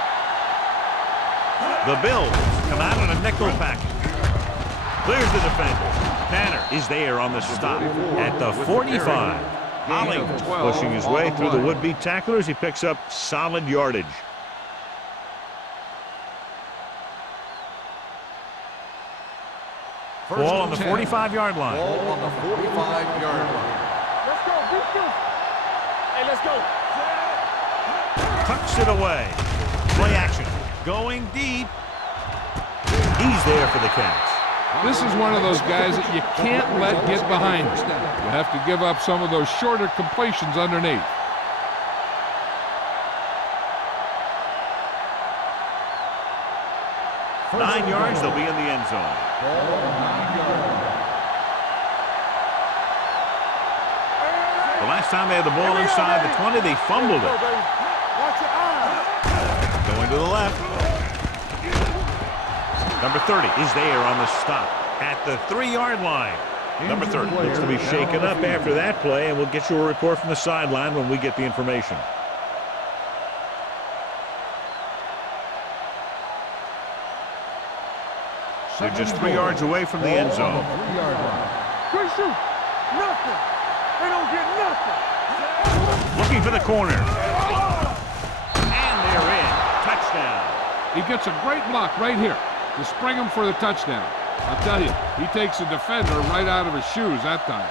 The Bills come out in a nickel package. Clears the defender. Tanner is there on the stop at the 45. Hollings pushing his way through the would-be tacklers. He picks up solid yardage. Ball on the 45-yard line. Ball on the 45-yard line. Let's go, beat you. Hey, let's go. Tucks it away. Play action. Going deep. He's there for the catch. This is one of those guys that you can't let get behind you. You have to give up some of those shorter completions underneath. First 9 yards, they'll be in the end zone. Ball on the 9-yard line. The last time they had the ball inside the 20, they fumbled it. Watch your eyes. Going to the left. Number 30 is there on the stop at the 3-yard line. Number 30 looks to be shaken up after that play, and we'll get you a report from the sideline when we get the information. They're just 3 yards away from the end zone. 3-yard line. Good shoot. Nothing. They don't get nothing. Looking for the corner. And they're in. Touchdown. He gets a great block right here to spring him for the touchdown. I'll tell you, he takes the defender right out of his shoes that time.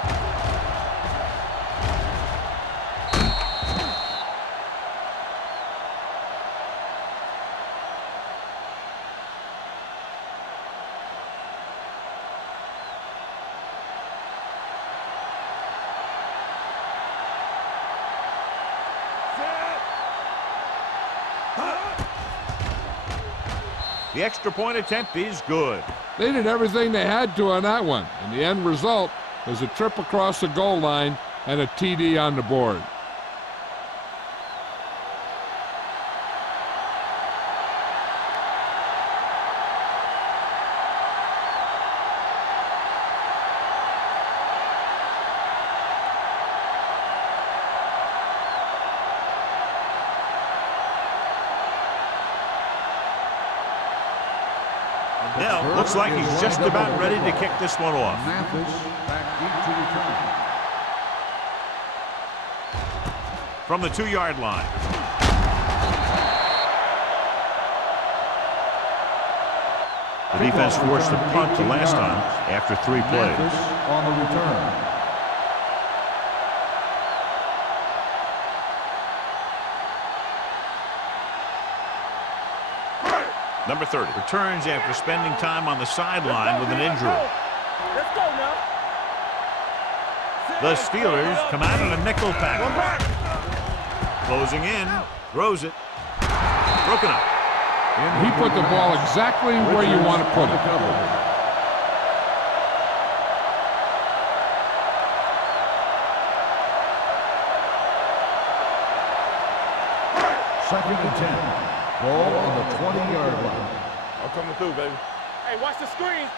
The extra point attempt is good. They did everything they had to on that one, and the end result was a trip across the goal line and a TD on the board. Now, looks like he's just about ready to kick this one off. Mathis back deep to return. From the 2-yard line. The defense forced a punt the last time after 3 plays. Mathis on the return. Number 30 returns after spending time on the sideline with an injury. Let's go now. The Steelers come out in a nickel package. Closing in, throws it. Broken up. He put the ball exactly where you want to put it. Second and 10. Ball on the 20-yard line. I'm coming through, baby. Hey, watch the screen.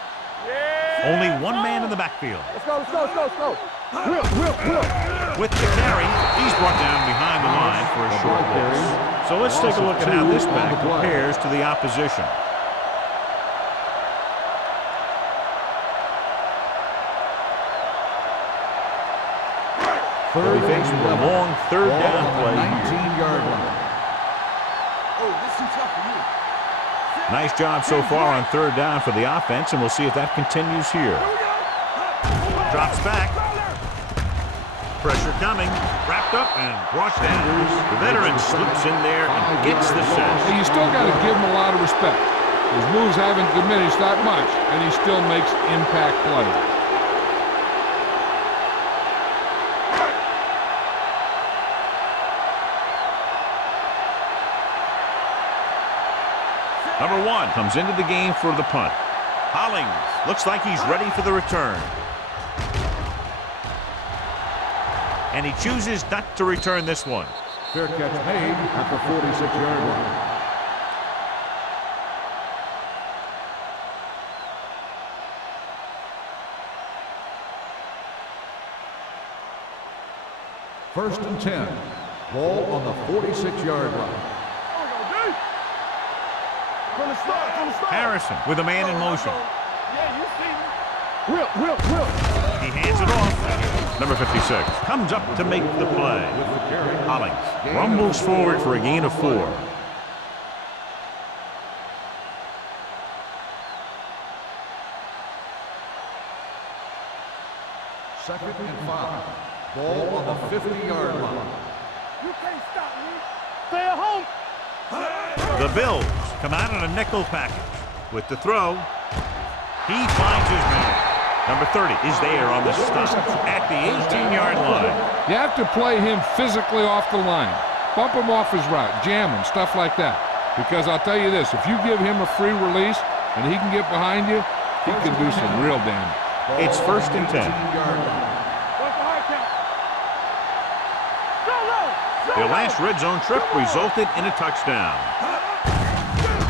Yeah. Only one man in the backfield. Let's go, let's go, let's go, let's go. Whip, whip, whip. With the carry, he's brought down behind the line for a short loss. So let's take a look at how this back compares to the opposition. They'll be faced with a long third down play here. 19-yard line. Nice job so far on third down for the offense, and we'll see if that continues here. Drops back. Pressure coming. Wrapped up and brought down. The veteran slips in there and gets the sack. Hey, you still got to give him a lot of respect. His moves haven't diminished that much, and he still makes impact plays. Number 1 comes into the game for the punt. Hollings looks like he's ready for the return. And he chooses not to return this one. Fair catch made at the 46-yard line. First and 10. Ball on the 46-yard line. Harrison with a man in motion. Yeah, you see me. Will. He hands it off. Number 56 comes up to make the play. Hollings rumbles forward for a gain of 4. Second and 5. Ball on the 50-yard line. You can't stop me. Stay at home. The Bills come out in a nickel package. With the throw, he finds his man. Number 30 is there on the stop at the 18-yard line. You have to play him physically off the line. Bump him off his route, jam him, stuff like that. Because I'll tell you this, if you give him a free release and he can get behind you, he can do some real damage. It's first and 10. Their last red zone trip resulted in a touchdown.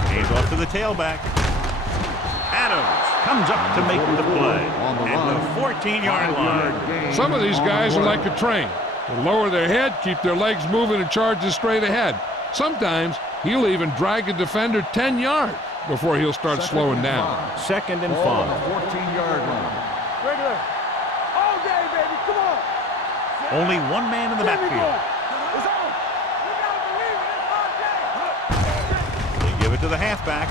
Hands off to the tailback. Adams comes up to make the play at the 14-yard line. Some of these guys are like a train. They lower their head, keep their legs moving, and charges straight ahead. Sometimes he'll even drag a defender 10 yards before he'll start slowing down. Second and 5. 14-yard line. Regular. All day, baby. Come on. Only one man in the backfield. It's on. You gotta believe it. It's all day. They give it to the halfback.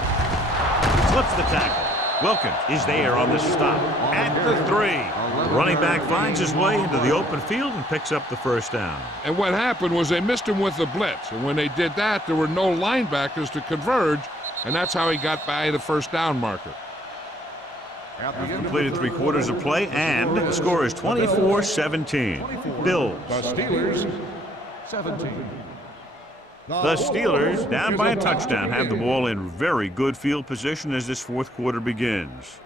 He flips the tackle. Wilkins is there on the stop at the 3. The running back finds his way into the open field and picks up the first down. And what happened was they missed him with the blitz. And when they did that, there were no linebackers to converge, and that's how he got by the first down marker. Completed 3 quarters of play, and the score is 24-17. Bills. The Steelers, 17. The Steelers, down by a touchdown, have the ball in very good field position as this fourth quarter begins.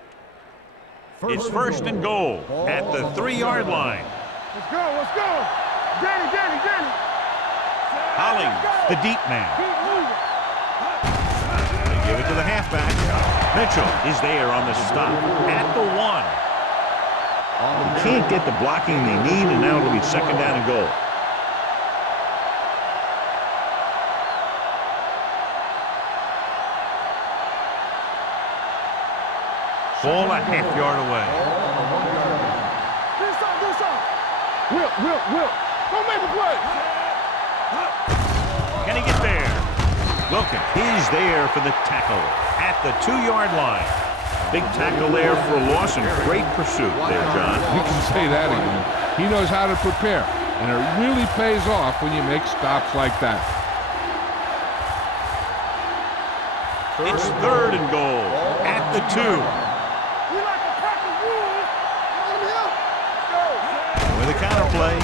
It's first and goal at the 3-yard line. Let's go. Danny. Hollings, the deep man. Keep moving. They give it to the halfback. Mitchell is there on the stop at the 1. Can't get the blocking they need, and now it'll be second down and goal. Ball a half-yard away. This on. Will. Don't make a play. Can he get there? Wilkins is there for the tackle at the 2-yard line. Big tackle there for a loss and great pursuit there, John. You can say that again. He knows how to prepare, and it really pays off when you make stops like that. It's third and goal at the 2. With a counter play.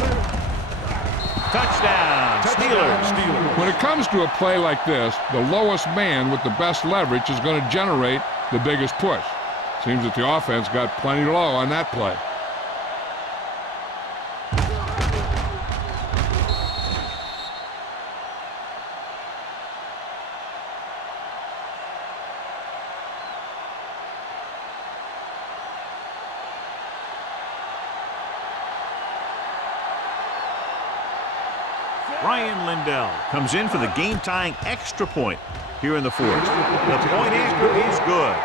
Touchdown, Steelers. When it comes to a play like this, the lowest man with the best leverage is going to generate the biggest push. Seems that the offense got plenty low on that play. Ryan Lindell comes in for the game-tying extra point here in the fourth. The point after is good.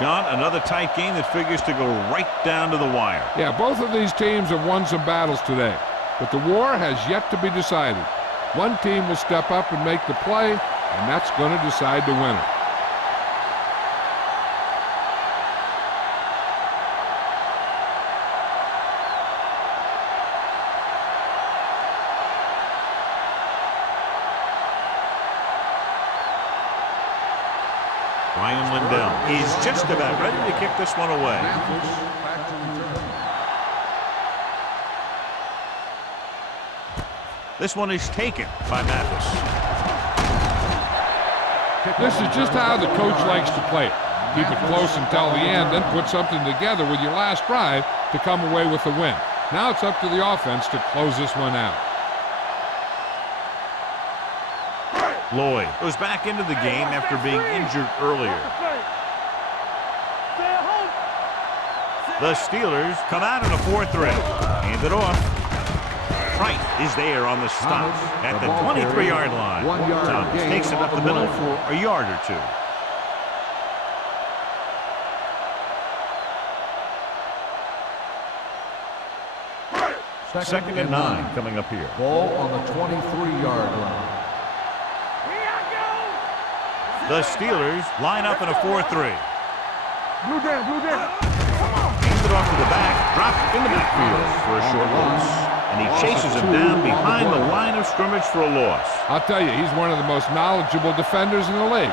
John, another tight game that figures to go right down to the wire. Yeah, both of these teams have won some battles today, but the war has yet to be decided. One team will step up and make the play, and that's going to decide the winner. Ryan Lindell is just about ready to kick this one away. This one is taken by Mathis. This is just how the coach likes to play it. Keep it close until the end, then put something together with your last drive to come away with the win. Now it's up to the offense to close this one out. Lloyd goes back into the game after being injured earlier. The Steelers come out in a 4-3. Hand it off. Price is there on the stop at the 23-yard line. Thomas takes it up the middle for a yard or two. Second and 9 coming up here. Ball on the 23-yard line. The Steelers line up in a 4-3. Blue down, blue down. Hands it off to the back, dropped in the backfield for a short loss. And he chases him down behind the line of scrimmage for a loss. I'll tell you, he's one of the most knowledgeable defenders in the league.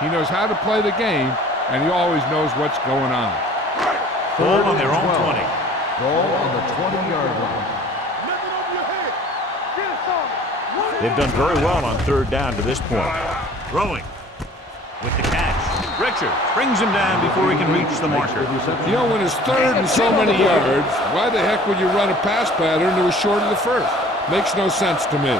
He knows how to play the game, and he always knows what's going on. Ball on their own 20. Ball on the 20-yard line. They've done very well on third down to this point. Throwing with the catch. Richard brings him down before he can reach the marker. You know, when it's third and so many yards, why the heck would you run a pass pattern that was short of the first? Makes no sense to me.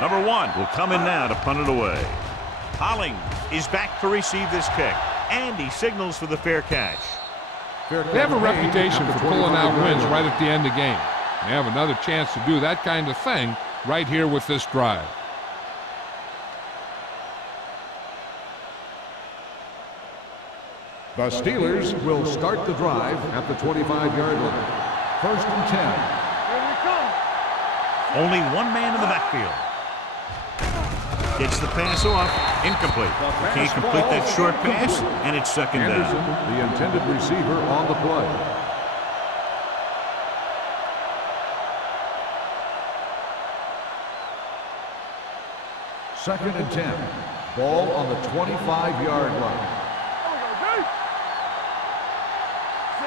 Number 1 will come in now to punt it away. Holling is back to receive this kick, and he signals for the fair catch. They have a reputation for pulling out wins right at the end of the game. They have another chance to do that kind of thing right here with this drive. The Steelers will start the drive at the 25-yard line. First and 10. Here we come. Only one man in the backfield. Gets the pass off. Incomplete. Can't complete that short pass, and it's second Anderson, down. the intended receiver, on the play. Second and 10. Ball on the 25-yard line.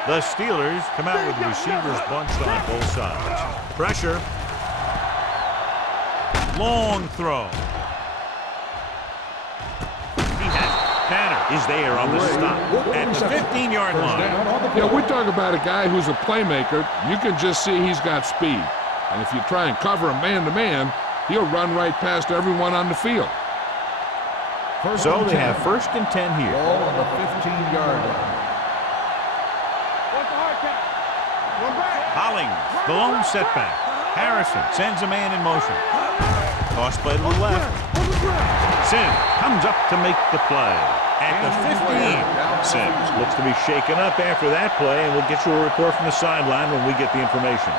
The Steelers come out with the receivers bunched on both sides. Pressure. Long throw. Tanner is there on the stop at the 15-yard line. Yeah, we talk about a guy who's a playmaker. You can just see he's got speed. And if you try and cover him man-to-man, he'll run right past everyone on the field. So they have first and 10 here. Ball on the 15-yard line. Hollings, the lone setback. Harrison sends a man in motion. Toss play to the left. Sims comes up to make the play at the 15. Sims looks to be shaken up after that play, and we'll get you a report from the sideline when we get the information.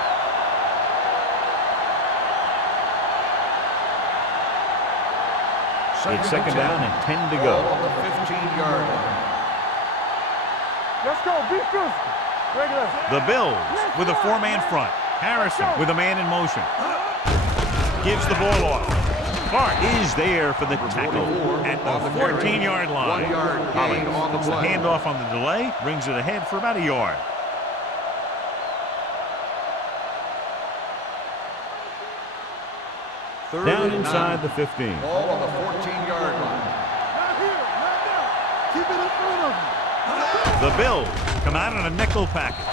It's second down and 10 to go. On the 15-yard line. Let's go, be physical. Regular. The Bills with a four-man front. Harrison with a man in motion. Gives the ball off. Clark is there for the tackle at the 14-yard line. Hollings puts the handoff on the delay, brings it ahead for about a yard. Down inside the 15. Ball on the 14-yard line. Not here, not now. Keep it in front of you. The Bills come out on a nickel package.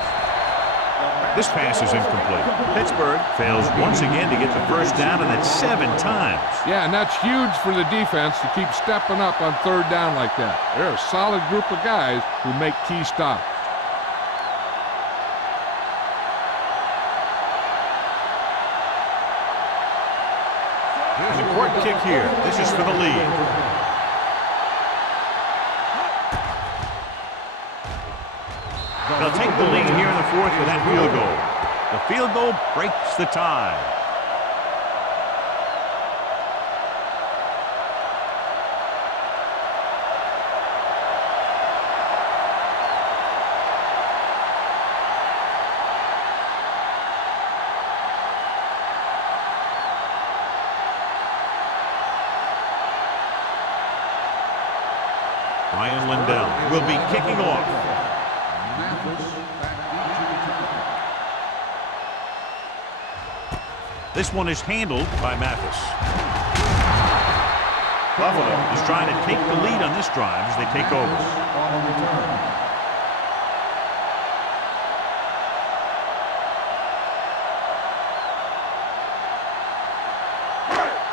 This pass is incomplete. Pittsburgh fails once again to get the first down, and that's 7 times. Yeah, and that's huge for the defense to keep stepping up on third down like that. They're a solid group of guys who make key stops. And a court kick here. This is for the lead. They'll take the lead here in the fourth with that field goal. The field goal breaks the tie. Ryan Lindell will be kicking off. This one is handled by Mathis. Buffalo is trying to take the lead on this drive as they take over. On the return.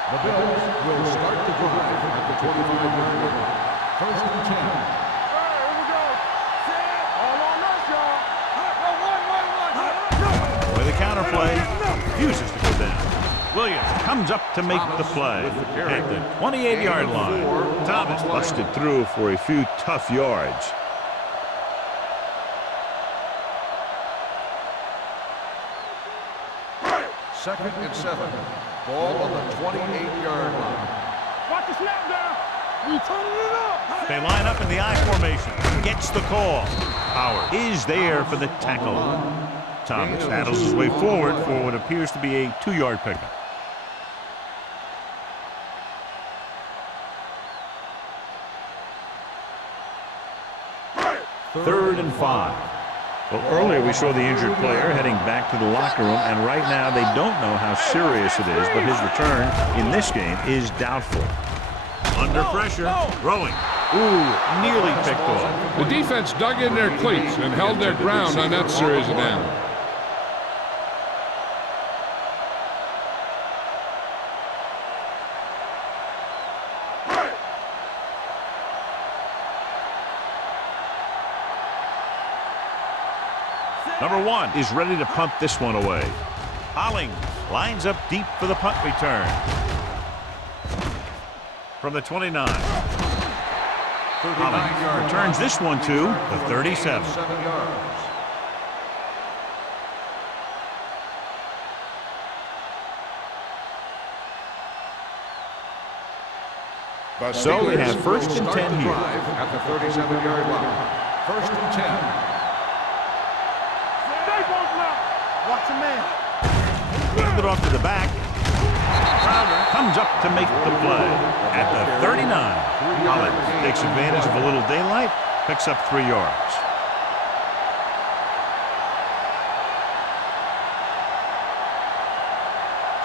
The Bills will start the drive at the 25-yard line. First and 10. Here we go. All on us, y'all. With the counter play, refuses to go down. Williams comes up to make the play at the 28-yard line. Thomas busted through for a few tough yards. Second and 7. Ball on the 28-yard line. Watch the snap down. We turning it up. They line up in the I formation. Gets the call. Howard is there for the tackle. Thomas battles his way forward for what appears to be a 2-yard pickup. Third and 5. Well, earlier we saw the injured player heading back to the locker room, and right now they don't know how serious it is, but his return in this game is doubtful. Under pressure, throwing. Ooh, nearly picked off. The defense dug in their cleats and held their ground on that series of downs. Number 1 is ready to punt this one away. Hollings lines up deep for the punt return. From the 29. Hollings returns this one to the 37. 7 yards. So we have first and 10 here. At the 37-yard line. First and 10. Watch a man. Hand it off to the back. Crowder comes up to make the play at the 39. Hollins takes advantage of a little daylight, picks up 3 yards.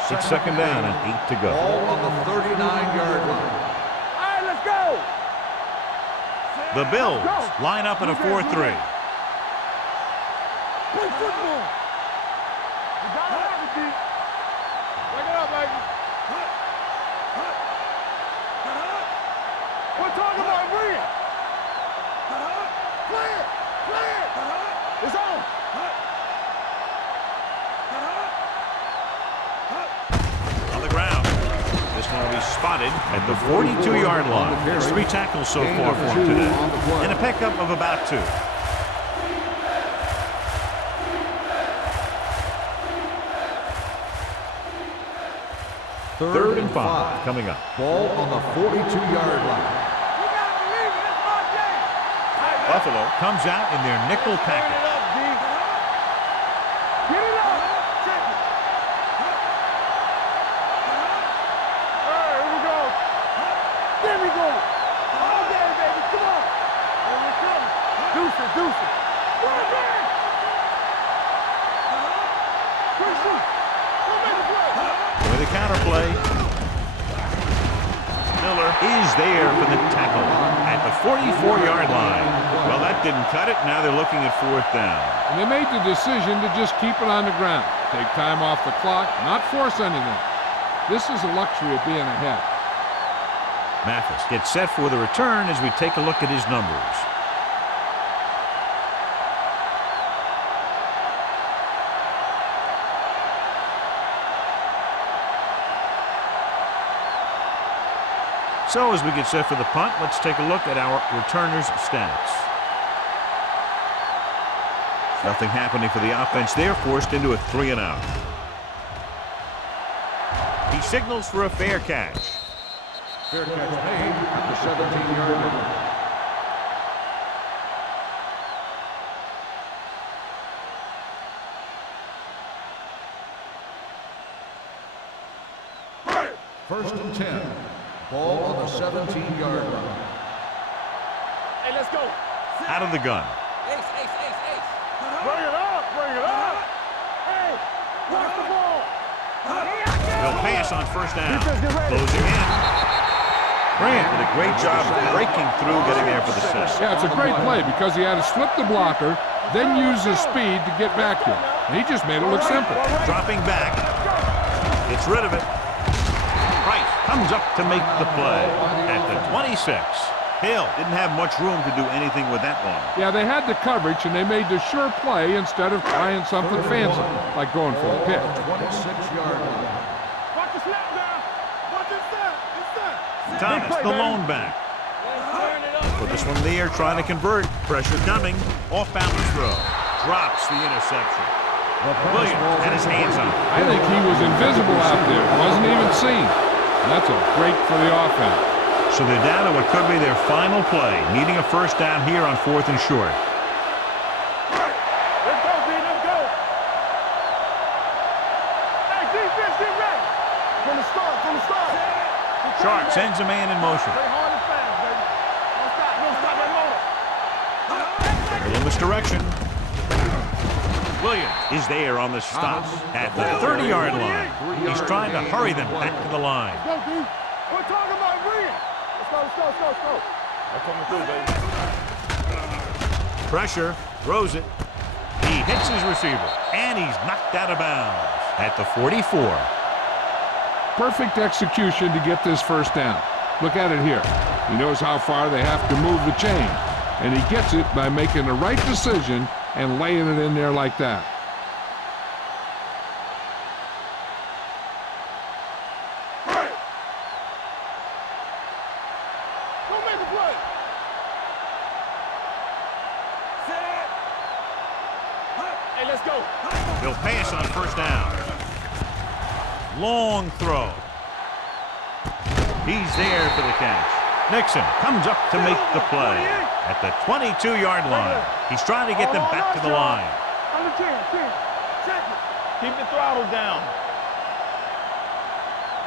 It's second down and 8 to go. Ball on the 39-yard line. All right, let's go. The Bills line up in a 4-3. Play football. You gotta have it, D. Break it up, baby. We're talking about Rhea. Play it. Play it. It's on. On the ground. This one will be spotted at the 42-yard line. It's 3 tackles so far for him today. And a pickup of about 2. Third and 5 coming up. Ball on the 42-yard line. You gotta believe it. It's my game. Buffalo comes out in their nickel Get it package. up, D. Get it up. Check it. All right, here we go. There we go. All day, baby. Come on. Here we come. Deuce it, deuce it. Right there. Quick shoot. Go make a play. With a counter play, Miller is there for the tackle at the 44-yard line. Well, that didn't cut it. Now they're looking at 4th down. And they made the decision to just keep it on the ground. Take time off the clock, not force anything. This is the luxury of being ahead. Mathis gets set for the return as we take a look at his numbers. So as we get set for the punt, let's take a look at our returners' stats. Nothing happening for the offense there, forced into a 3 and out. He signals for a fair catch. Fair catch made at the 17-yard line. First and 10. Ball on the 17-yard line. Hey, let's go. Out of the gun. Bring it up, bring it up. Hey, watch the ball. They'll pass on first down. Closing in. Grant did a great job of breaking through, getting there for the sack. Yeah, it's a great play because he had to slip the blocker, then use his speed to get back to him. And he just made it look simple. Dropping back. Gets rid of it. Price comes up to make the play at the 26. Hill didn't have much room to do anything with that one. Yeah, they had the coverage, and they made the sure play instead of trying something fancy, like going for a pitch. 26-yard line. Watch the snap now. Watch the snap. Thomas, the lone back. Put this one in the air, trying to convert. Pressure coming. Off-balance throw. Drops the interception. Williams had his hands on it. I think he was invisible out there. Wasn't even seen. That's a break for the offense. So they're down to what could be their final play, needing a first down here on 4th and short. Let's go, B. Let's go. Hey, defense, get ready. From the start. Sharp sends a man in motion. Play hard and fast, baby. Don't stop that motor. A little misdirection. Williams is there on the stop at the 30-yard line. He's trying to hurry them back to the line. Go, D. We're talking about Green. Let's go. They're coming through, baby. Pressure, throws it. He hits his receiver, and he's knocked out of bounds at the 44. Perfect execution to get this first down. Look at it here. He knows how far they have to move the chain, and he gets it by making the right decision and laying it in there like that. Don't make a play. Hey, let's go. They'll pass on first down. Long throw. He's there for the catch. Nixon comes up to make the play at the 22-yard line. He's trying to get them back to the line. On the 10. Check it. Keep the throttle down.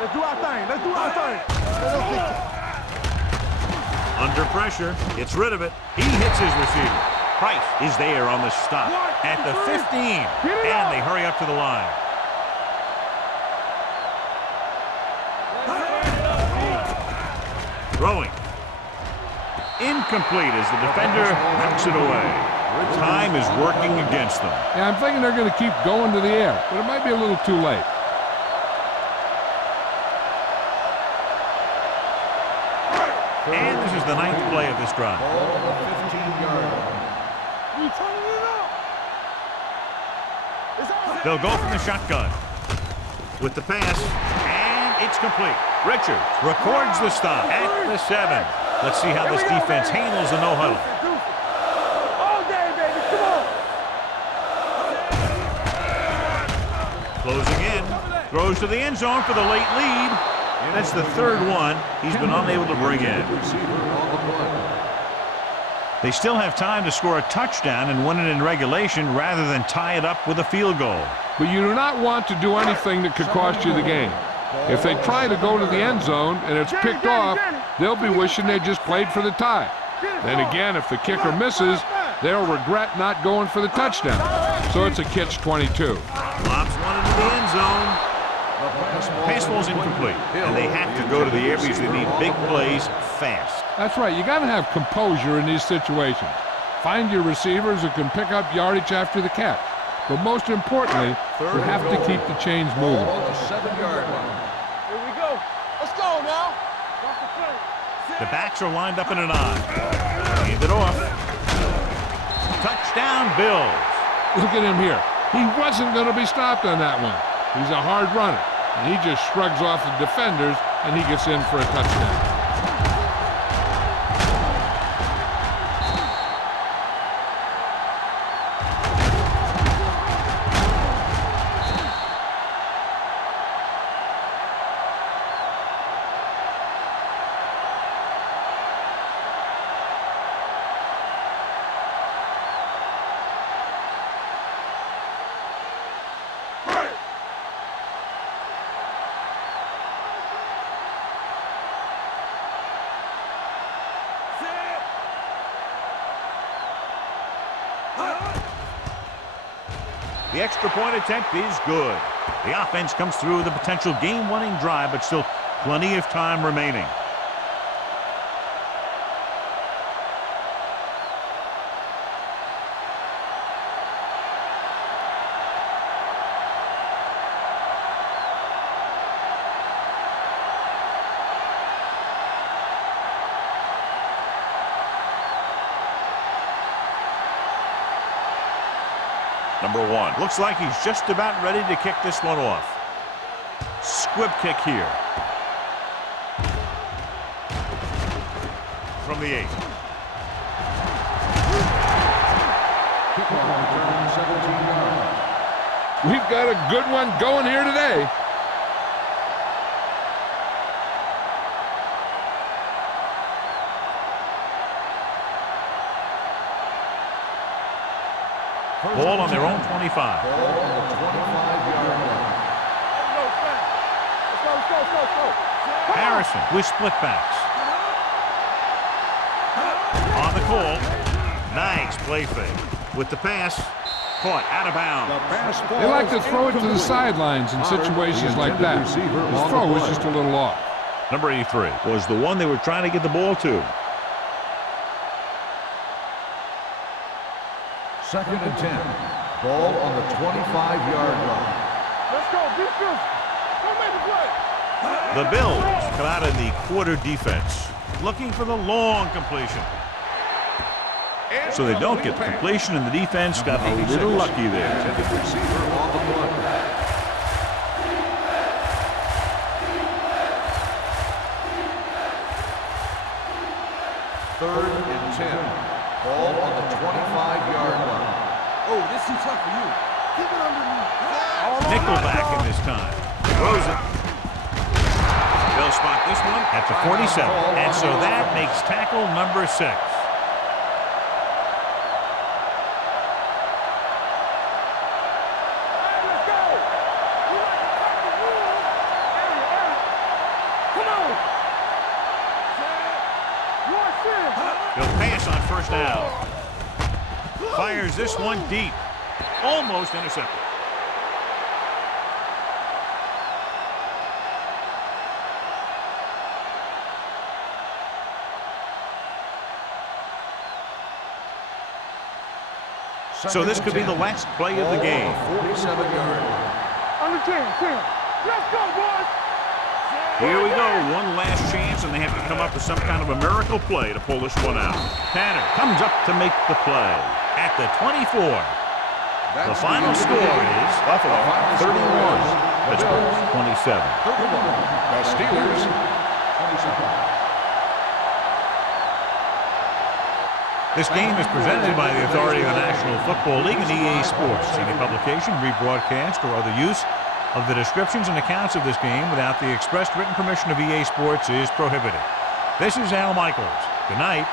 Let's do our thing. Under pressure, gets rid of it. He hits his receiver. Price is there on the stop at the 15, and they hurry up to the line. Throwing. Incomplete as the defender knocks it away. Time is working against them. Yeah, I'm thinking they're going to keep going to the air, but it might be a little too late. And this is the 9th play of this drive. Ball on the 15-yard line. You turning it up. It's on. They'll go from the shotgun. With the pass, and it's complete. Richards records the stop at the 7. Let's see how this defense handles the no-huddle. All day, baby. Come on. Closing in. Throws to the end zone for the late lead. That's the 3rd one he's been unable to bring in. They still have time to score a touchdown and win it in regulation rather than tie it up with a field goal. But you do not want to do anything that could cost you the game. If they try to go to the end zone and it's picked off, they'll be wishing they just played for the tie. Then again, if the kicker misses, they'll regret not going for the touchdown. So it's a catch-22. Lobs one into the end zone. Pass ball's incomplete, and they have to go to the air because they need big plays fast. That's right. You got to have composure in these situations. Find your receivers who can pick up yardage after the catch. But most importantly, you have to keep the chains moving. On the 7-yard line. Here we go. Let's go now. The backs are lined up in an I. Hand it off. Touchdown, Bills. Look at him here. He wasn't going to be stopped on that one. He's a hard runner, and he just shrugs off the defenders, and he gets in for a touchdown. The extra point attempt is good. The offense comes through with a potential game-winning drive, but still plenty of time remaining. Number 1. Looks like he's just about ready to kick this one off. Squib kick here. From the 8. Kickoff return 17 yards. We've got a good one going here today. Ball on their own 25. Ball on the 25-yard line. Let's go. Harrison with split backs. On the call. Nice play fake. With the pass. Caught out of bounds. They like to throw it to the sidelines in situations like that. His throw was just a little off. Number 83 was the one they were trying to get the ball to. 2nd and 10. Ball on the 25-yard line. Let's go. Defense. Don't make a play. The Bills come out in the quarter defense, looking for the long completion. So they don't get the completion, and the defense got a little lucky there. Intended receiver on the play. Third and 10. Ball on the 25-yard line. Oh, this is too tough for you. Keep it under me. Nickelback in this time. Throws it. They'll spot this one at the 47. And so that makes tackle number 6. Let's go. You like to cut the rules. Come on. He'll pass on first down. Fires this one deep. Almost intercepted. So this could be the last play of the game. 47-yard line. Under 10. Let's go, boys. Here we go. One last chance, and they have to come up with some kind of a miracle play to pull this one out. Tanner comes up to make the play at the 24. The final score is Buffalo 31, Pittsburgh 27. The Steelers 27. This game is presented by the authority of the National Football League and EA Sports. Any publication, rebroadcast, or other use of the descriptions and accounts of this game without the expressed written permission of EA Sports is prohibited. This is Al Michaels. Good night.